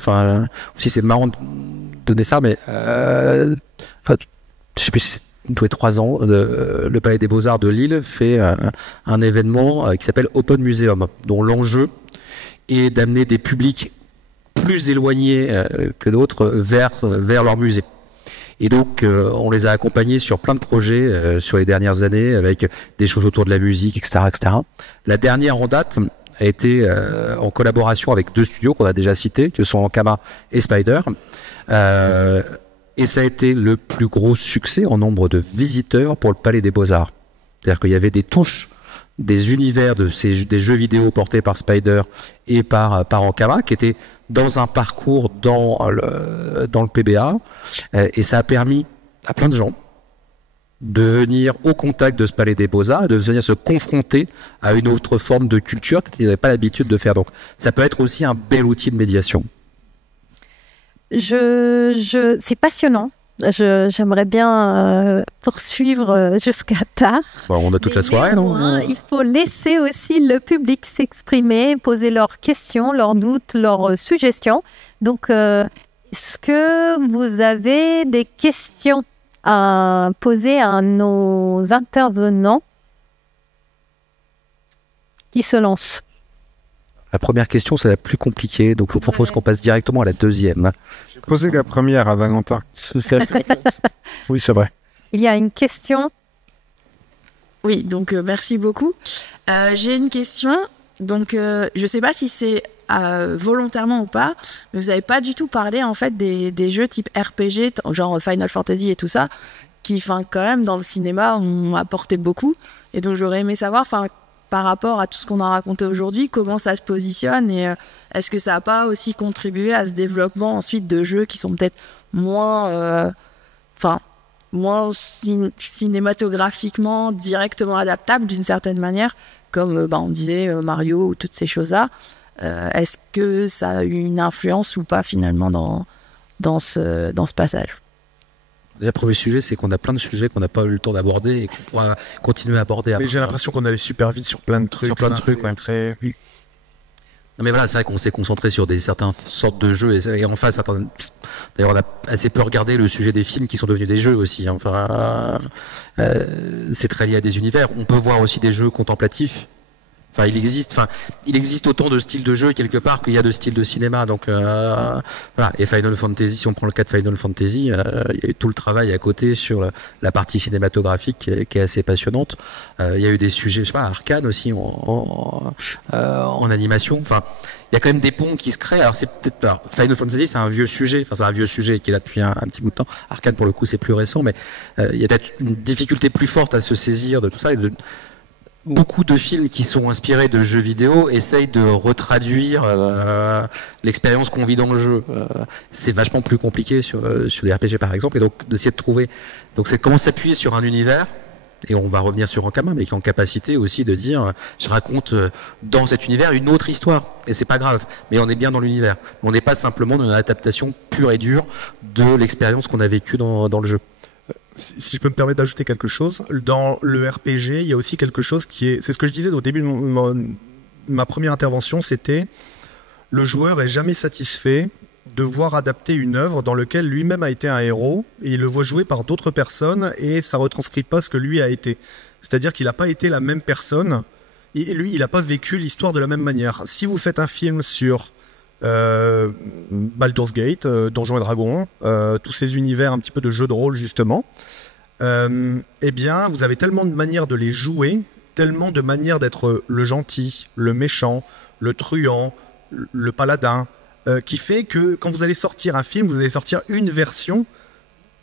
aussi c'est marrant de donner ça, mais je sais plus si c'est tous les 3 ans, le Palais des Beaux-Arts de Lille fait un événement qui s'appelle Open Museum, dont l'enjeu est d'amener des publics plus éloignés que d'autres vers leur musée. Et donc, on les a accompagnés sur plein de projets sur les dernières années, avec des choses autour de la musique, etc., etc. La dernière en date a été en collaboration avec 2 studios qu'on a déjà cités, que sont Ankama et Spider. Et ça a été le plus gros succès en nombre de visiteurs pour le Palais des Beaux-Arts. C'est-à-dire qu'il y avait des touches, des univers des jeux vidéo portés par Spider et par Ankama qui étaient dans un parcours dans le PBA. Et ça a permis à plein de gens de venir au contact de ce Palais des Beaux-Arts, de venir se confronter à une autre forme de culture qu'ils n'avaient pas l'habitude de faire. Donc ça peut être aussi un bel outil de médiation. C'est passionnant. J'aimerais bien poursuivre jusqu'à tard. On a toute la soirée, non? Il faut laisser aussi le public s'exprimer, poser leurs questions, leurs doutes, leurs suggestions. Donc, est-ce que vous avez des questions à poser à nos intervenants qui se lancent? La première question, c'est la plus compliquée, donc je vous propose qu'on passe directement à la deuxième. J'ai posé la première à Valentin. Oui, c'est vrai. Il y a une question. Oui, donc merci beaucoup. J'ai une question. Donc, je ne sais pas si c'est volontairement ou pas, mais vous n'avez pas du tout parlé en fait des jeux type RPG, genre Final Fantasy et tout ça, qui, enfin, quand même dans le cinéma, ont apporté beaucoup. Et donc j'aurais aimé savoir, enfin, par rapport à tout ce qu'on a raconté aujourd'hui, comment ça se positionne et est-ce que ça n'a pas aussi contribué à ce développement ensuite de jeux qui sont peut-être moins, moins cinématographiquement directement adaptables d'une certaine manière, comme on disait Mario ou toutes ces choses-là. Est-ce que ça a eu une influence ou pas finalement dans ce passage? Le premier sujet, c'est qu'on a plein de sujets qu'on n'a pas eu le temps d'aborder et qu'on pourra continuer à aborder après. Mais j'ai l'impression qu'on allait super vite sur plein de trucs. Sur plein de trucs, ouais. Très... Non mais voilà, c'est vrai qu'on s'est concentré sur certaines sortes de jeux et en face, d'ailleurs on a assez peu regardé le sujet des films qui sont devenus des jeux aussi. Hein. Enfin, c'est très lié à des univers. On peut voir aussi des jeux contemplatifs. Enfin, il existe autant de styles de jeu quelque part qu'il y a de styles de cinéma. Donc voilà. Et Final Fantasy, si on prend le cas de Final Fantasy, il y a eu tout le travail à côté sur la partie cinématographique qui est assez passionnante. Il y a eu des sujets, je sais pas, Arcane aussi en animation. Enfin, il y a quand même des ponts qui se créent. Alors c'est peut-être Final Fantasy, c'est un vieux sujet. Enfin, c'est un vieux sujet qui est là depuis un petit bout de temps. Arcane pour le coup, c'est plus récent, mais il y a peut-être une difficulté plus forte à se saisir de tout ça. Beaucoup de films qui sont inspirés de jeux vidéo essayent de retraduire l'expérience qu'on vit dans le jeu. C'est vachement plus compliqué sur les RPG par exemple, et donc d'essayer de trouver. Donc c'est comment s'appuyer sur un univers, et on va revenir sur Ankama, mais qui est en capacité aussi de dire je raconte dans cet univers une autre histoire, et c'est pas grave, mais on est bien dans l'univers. On n'est pas simplement dans une adaptation pure et dure de l'expérience qu'on a vécue dans le jeu. Si je peux me permettre d'ajouter quelque chose, dans le RPG, il y a aussi quelque chose qui est... C'est ce que je disais au début de ma première intervention, c'était le joueur est jamais satisfait de voir adapter une œuvre dans laquelle lui-même a été un héros, et il le voit jouer par d'autres personnes, et ça retranscrit pas ce que lui a été. C'est-à-dire qu'il n'a pas été la même personne, et lui, il n'a pas vécu l'histoire de la même manière. Si vous faites un film sur... Baldur's Gate, Donjons et Dragons, tous ces univers un petit peu de jeux de rôle justement, eh bien vous avez tellement de manières de les jouer, tellement de manières d'être le gentil, le méchant, le truand, le paladin, qui fait que quand vous allez sortir un film, vous allez sortir une version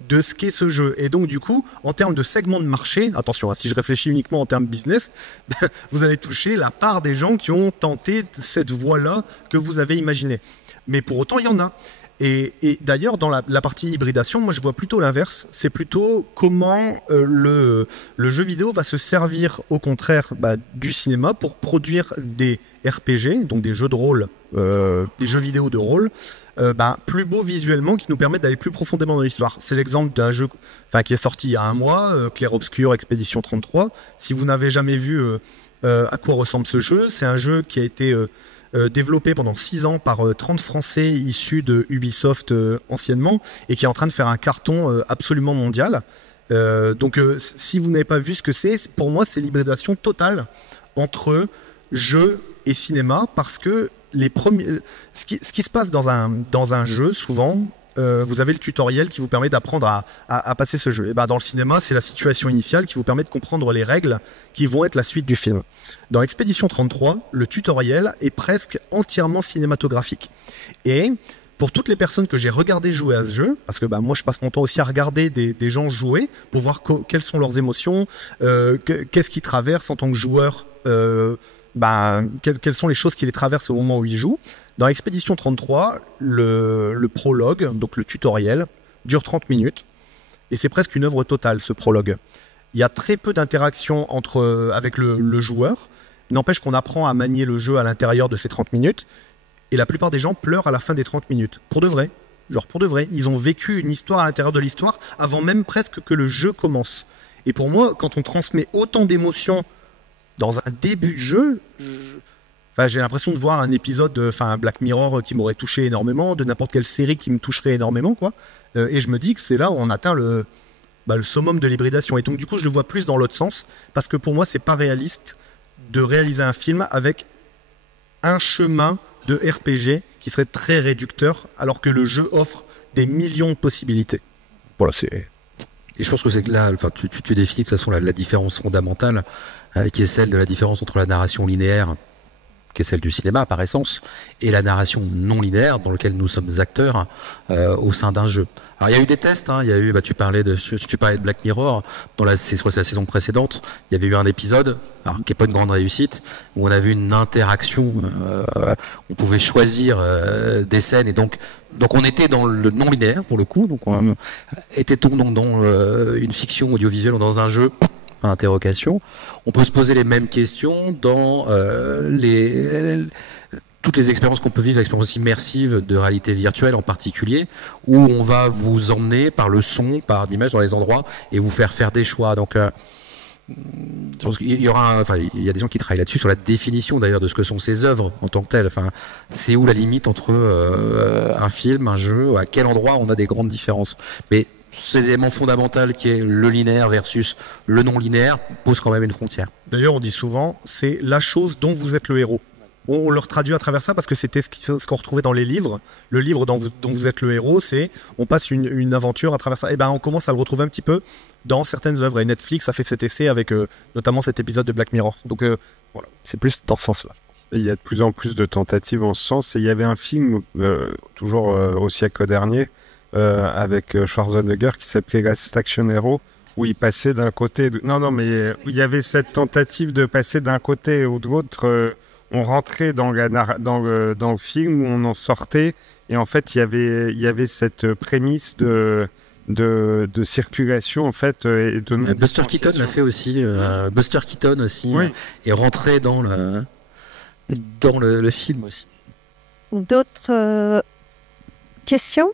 de ce qu'est ce jeu. Et donc du coup, en termes de segment de marché, attention, si je réfléchis uniquement en termes business, vous allez toucher la part des gens qui ont tenté cette voie-là que vous avez imaginée. Mais pour autant, il y en a. Et d'ailleurs, dans la partie hybridation, moi je vois plutôt l'inverse. C'est plutôt comment le jeu vidéo va se servir au contraire du cinéma pour produire des RPG, donc des jeux de rôle, des jeux vidéo de rôle, plus beaux visuellement, qui nous permettent d'aller plus profondément dans l'histoire. C'est l'exemple d'un jeu qui est sorti il y a un mois, Clair Obscur Expédition 33. Si vous n'avez jamais vu à quoi ressemble ce jeu, c'est un jeu qui a été développé pendant 6 ans par 30 Français issus de Ubisoft anciennement, et qui est en train de faire un carton absolument mondial. Donc si vous n'avez pas vu ce que c'est, pour moi c'est l'hybridation totale entre jeu et cinéma, parce que ce qui se passe dans un jeu, souvent, vous avez le tutoriel qui vous permet d'apprendre à passer ce jeu. Et dans le cinéma, c'est la situation initiale qui vous permet de comprendre les règles qui vont être la suite du film. Dans Expédition 33, le tutoriel est presque entièrement cinématographique. Et pour toutes les personnes que j'ai regardé jouer à ce jeu, parce que moi je passe mon temps aussi à regarder des gens jouer pour voir quelles sont leurs émotions, qu'est-ce qu'ils traversent en tant que joueur, quelles sont les choses qui les traversent au moment où ils jouent. Dans Expédition 33, le prologue, donc le tutoriel, dure 30 minutes, et c'est presque une œuvre totale, ce prologue. Il y a très peu d'interaction avec le joueur, n'empêche qu'on apprend à manier le jeu à l'intérieur de ces 30 minutes, et la plupart des gens pleurent à la fin des 30 minutes, pour de vrai. Genre pour de vrai, ils ont vécu une histoire à l'intérieur de l'histoire avant même presque que le jeu commence. Et pour moi, quand on transmet autant d'émotions dans un début de jeu, j'ai l'impression de voir un épisode de Black Mirror qui m'aurait touché énormément, de n'importe quelle série qui me toucherait énormément, quoi. Et je me dis que c'est là où on atteint le summum de l'hybridation. Et donc du coup, je le vois plus dans l'autre sens, parce que pour moi, c'est pas réaliste de réaliser un film avec un chemin de RPG qui serait très réducteur, alors que le jeu offre des millions de possibilités. Voilà, c'est... Et je pense que c'est que là, tu définis de toute façon la différence fondamentale, qui est celle de la différence entre la narration linéaire qui est celle du cinéma par essence, et la narration non linéaire dans laquelle nous sommes acteurs au sein d'un jeu. Alors il y a eu des tests, hein, il y a eu, tu parlais de Black Mirror, dans la saison précédente, il y avait eu un épisode, alors, qui n'est pas une grande réussite, où on avait une interaction, on pouvait choisir des scènes, et donc on était dans le non linéaire pour le coup, donc on était-on dans une fiction audiovisuelle ou dans un jeu, interrogation. On peut se poser les mêmes questions dans toutes les expériences qu'on peut vivre, expériences immersives de réalité virtuelle en particulier, où on va vous emmener par le son, par l'image dans les endroits et vous faire des choix. Donc, je pense qu'il y aura, il y a des gens qui travaillent là-dessus sur la définition d'ailleurs de ce que sont ces œuvres en tant que telles. Enfin, c'est où la limite entre un film, un jeu, à quel endroit on a des grandes différences. Mais cet élément fondamental qui est le linéaire versus le non linéaire pose quand même une frontière. D'ailleurs, on dit souvent, c'est la chose dont vous êtes le héros. On le traduit à travers ça parce que c'était ce qu'on retrouvait dans les livres. Le livre dont vous êtes le héros, c'est on passe une aventure à travers ça. Et ben, on commence à le retrouver un petit peu dans certaines œuvres. Et Netflix a fait cet essai avec notamment cet épisode de Black Mirror. Donc voilà, c'est plus dans ce sens-là. Il y a de plus en plus de tentatives en ce sens. Et il y avait un film, toujours au siècle dernier, avec Schwarzenegger qui s'appelait Last Action Hero, où il passait d'un côté... mais il y avait cette tentative de passer d'un côté ou de l'autre... on rentrait dans le film où on en sortait et en fait il y avait cette prémisse de circulation en fait et de Buster Keaton l'a fait aussi. Buster Keaton aussi oui. Est rentré dans le film aussi. D'autres questions?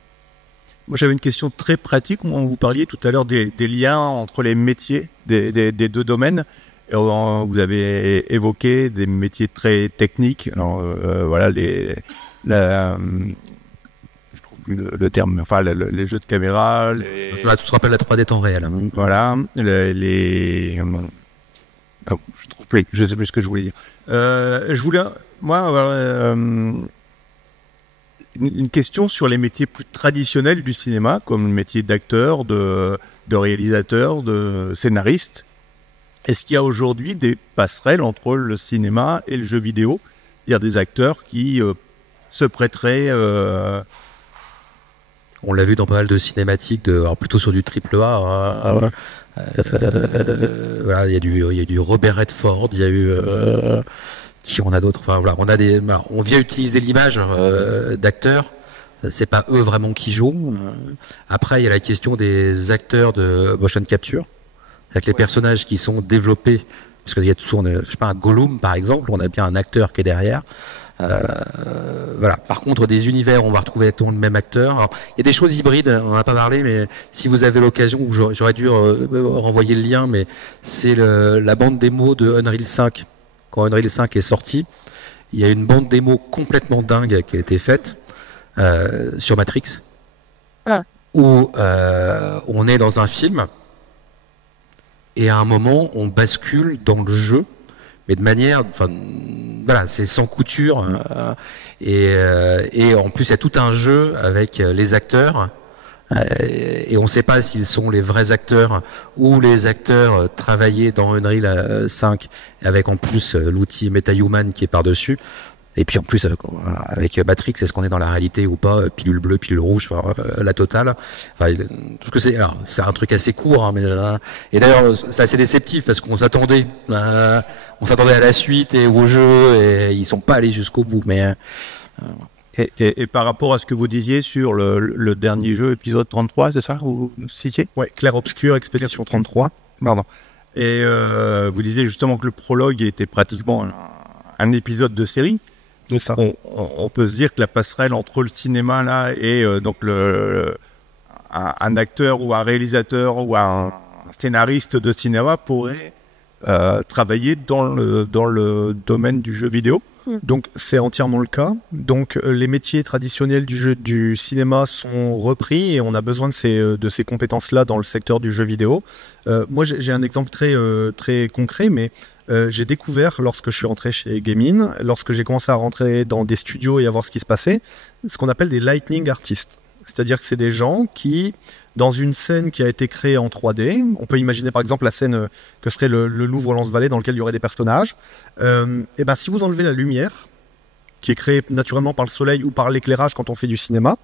Moi j'avais une question très pratique. Vous parliez tout à l'heure des liens entre les métiers des deux domaines. Vous avez évoqué des métiers très techniques. Alors voilà, je trouve plus le terme. Enfin, les jeux de caméra. Là, tu te rappelles la 3D temps réel. Voilà, je trouve plus. Je sais plus ce que je voulais dire. Je voulais, moi, une question sur les métiers plus traditionnels du cinéma, comme le métier d'acteur, de réalisateur, de scénariste. Est-ce qu'il y a aujourd'hui des passerelles entre le cinéma et le jeu vidéo? Il y a des acteurs qui se prêteraient... On l'a vu dans pas mal de cinématiques, alors plutôt sur du AAA. Voilà, il y a du Robert Redford, il y a eu... qui on a d'autres. Enfin voilà, on vient utiliser l'image d'acteurs. C'est pas eux vraiment qui jouent. Après, il y a la question des acteurs de motion capture. Avec les personnages qui sont développés, parce qu'il y a toujours, je sais pas, un Gollum par exemple, on a bien un acteur qui est derrière. Voilà. Par contre, des univers, on va retrouver le même acteur. Alors, il y a des choses hybrides, on n'en a pas parlé, mais si vous avez l'occasion, j'aurais dû renvoyer le lien, mais c'est la bande démo de Unreal 5. Quand Unreal 5 est sorti, il y a une bande démo complètement dingue qui a été faite sur Matrix, où on est dans un film. Et à un moment, on bascule dans le jeu, mais de manière, voilà, c'est sans couture. Et en plus, il y a tout un jeu avec les acteurs. Et on ne sait pas s'ils sont les vrais acteurs ou les acteurs travaillés dans Unreal 5, avec en plus l'outil MetaHuman qui est par-dessus. Et puis en plus, avec Matrix, est-ce qu'on est dans la réalité ou pas? Pilule bleue, pilule rouge, la totale. Enfin, parce que c'est un truc assez court, hein, mais et d'ailleurs c'est assez déceptif parce qu'on s'attendait à la suite et au jeu et ils sont pas allés jusqu'au bout. Mais et par rapport à ce que vous disiez sur le dernier jeu, épisode 33, c'est ça vous citiez? Ouais, Clair Obscur, Expédition 33. Pardon. Et vous disiez justement que le prologue était pratiquement un épisode de série. De ça. On peut se dire que la passerelle entre le cinéma là et donc un acteur ou un réalisateur ou un scénariste de cinéma pourrait travailler dans le domaine du jeu vidéo. Donc c'est entièrement le cas. Donc les métiers traditionnels du cinéma sont repris et on a besoin de ces compétences-là dans le secteur du jeu vidéo. Moi j'ai un exemple très concret, mais j'ai découvert lorsque je suis rentré chez Gaming, lorsque j'ai commencé à rentrer dans des studios et à voir ce qui se passait, ce qu'on appelle des lightning artists. C'est-à-dire que c'est des gens qui dans une scène qui a été créée en 3D. On peut imaginer par exemple la scène que serait le Louvre-Lens-Vallée dans lequel il y aurait des personnages. Et ben si vous enlevez la lumière, qui est créée naturellement par le soleil ou par l'éclairage quand on fait du cinéma,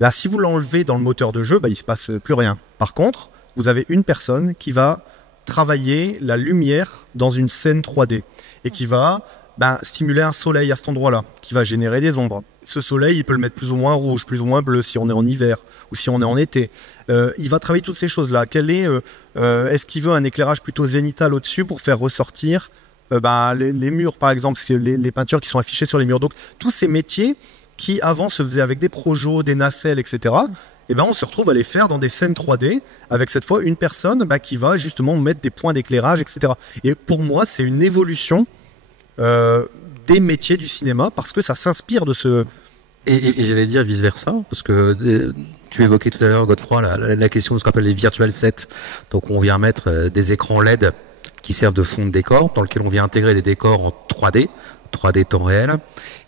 ben, si vous l'enlevez dans le moteur de jeu, ben, il se passe plus rien. Par contre, vous avez une personne qui va travailler la lumière dans une scène 3D et qui va stimuler un soleil à cet endroit-là, qui va générer des ombres. Ce soleil, il peut le mettre plus ou moins rouge, plus ou moins bleu si on est en hiver ou si on est en été. Il va travailler toutes ces choses-là. Est-ce qu'il veut un éclairage plutôt zénithal au-dessus pour faire ressortir les murs, par exemple, les peintures qui sont affichées sur les murs. Donc, tous ces métiers qui, avant, se faisaient avec des projos, des nacelles, etc., on se retrouve à les faire dans des scènes 3D, avec cette fois une personne qui va justement mettre des points d'éclairage, etc. Et pour moi, c'est une évolution des métiers du cinéma, parce que ça s'inspire de ce... Et j'allais dire vice-versa, parce que tu évoquais tout à l'heure, Godefroy, la question de ce qu'on appelle les virtual sets. Donc on vient mettre des écrans LED qui servent de fond de décor, dans lequel on vient intégrer des décors en 3D temps réel.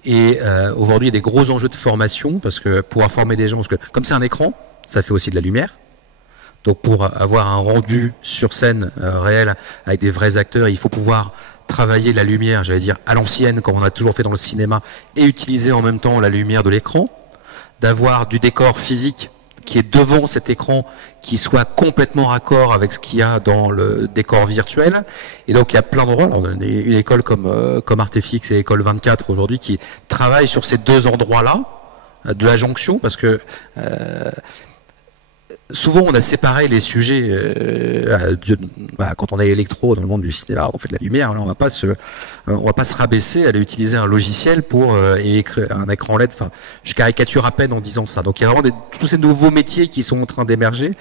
Et aujourd'hui, il y a des gros enjeux de formation, parce que pour informer des gens, parce que comme c'est un écran, ça fait aussi de la lumière. Donc pour avoir un rendu sur scène réel avec des vrais acteurs, il faut pouvoir travailler la lumière, j'allais dire à l'ancienne, comme on a toujours fait dans le cinéma, et utiliser en même temps la lumière de l'écran, d'avoir du décor physique qui est devant cet écran, qui soit complètement raccord avec ce qu'il y a dans le décor virtuel. Et donc il y a plein d'endroits, une école comme Artefix et École 24 aujourd'hui qui travaillent sur ces deux endroits-là de la jonction, parce que souvent on a séparé les sujets quand on est électro dans le monde du cinéma, on fait de la lumière, alors on va pas se rabaisser à aller utiliser un logiciel pour un écran LED. Enfin, je caricature à peine en disant ça. Donc il y a vraiment tous ces nouveaux métiers qui sont en train d'émerger,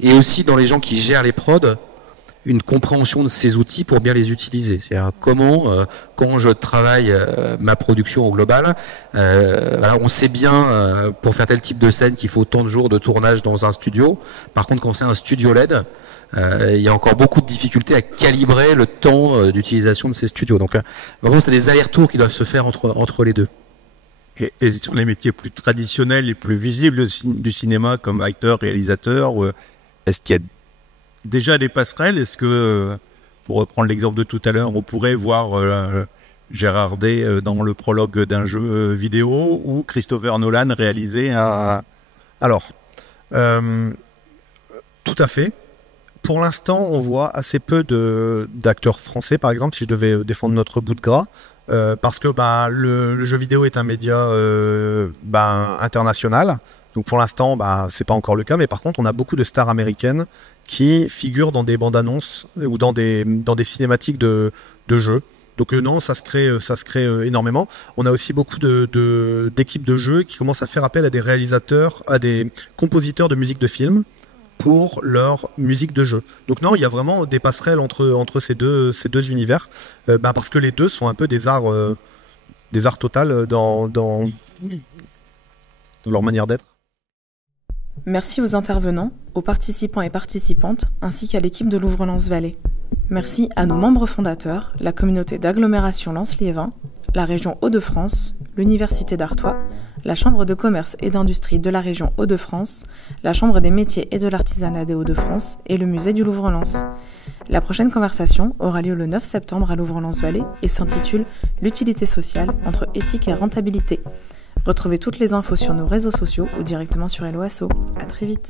et aussi dans les gens qui gèrent les prods, une compréhension de ces outils pour bien les utiliser. C'est-à-dire comment, quand je travaille ma production au global, on sait bien pour faire tel type de scène qu'il faut tant de jours de tournage dans un studio. Par contre, quand c'est un studio LED, il y a encore beaucoup de difficultés à calibrer le temps d'utilisation de ces studios. Donc vraiment, c'est des allers-retours qui doivent se faire entre les deux. Et sur les métiers plus traditionnels et plus visibles du cinéma, comme acteur, réalisateur, est-ce qu'il y a déjà des passerelles? Est-ce que, pour reprendre l'exemple de tout à l'heure, on pourrait voir Gérard Day dans le prologue d'un jeu vidéo, ou Christopher Nolan réaliser un... Alors, tout à fait. Pour l'instant, on voit assez peu d'acteurs français, par exemple, si je devais défendre notre bout de gras, parce que le jeu vidéo est un média international. Donc pour l'instant, c'est pas encore le cas, mais par contre, on a beaucoup de stars américaines qui figurent dans des bandes annonces ou dans des cinématiques de jeux. Donc non, ça se crée énormément. On a aussi beaucoup d'équipes de jeux qui commencent à faire appel à des réalisateurs, à des compositeurs de musique de film pour leur musique de jeu. Donc non, il y a vraiment des passerelles entre ces deux univers, parce que les deux sont un peu des arts total dans leur manière d'être. Merci aux intervenants, aux participants et participantes, ainsi qu'à l'équipe de Louvre-Lens-Vallée. Merci à nos membres fondateurs, la communauté d'agglomération Lens-Liévin, la région Hauts-de-France, l'Université d'Artois, la Chambre de commerce et d'industrie de la région Hauts-de-France, la Chambre des métiers et de l'artisanat des Hauts-de-France et le musée du Louvre-Lens. La prochaine conversation aura lieu le 9 septembre à Louvre-Lens-Vallée et s'intitule « L'utilité sociale entre éthique et rentabilité ». Retrouvez toutes les infos sur nos réseaux sociaux ou directement sur Helloasso. À très vite.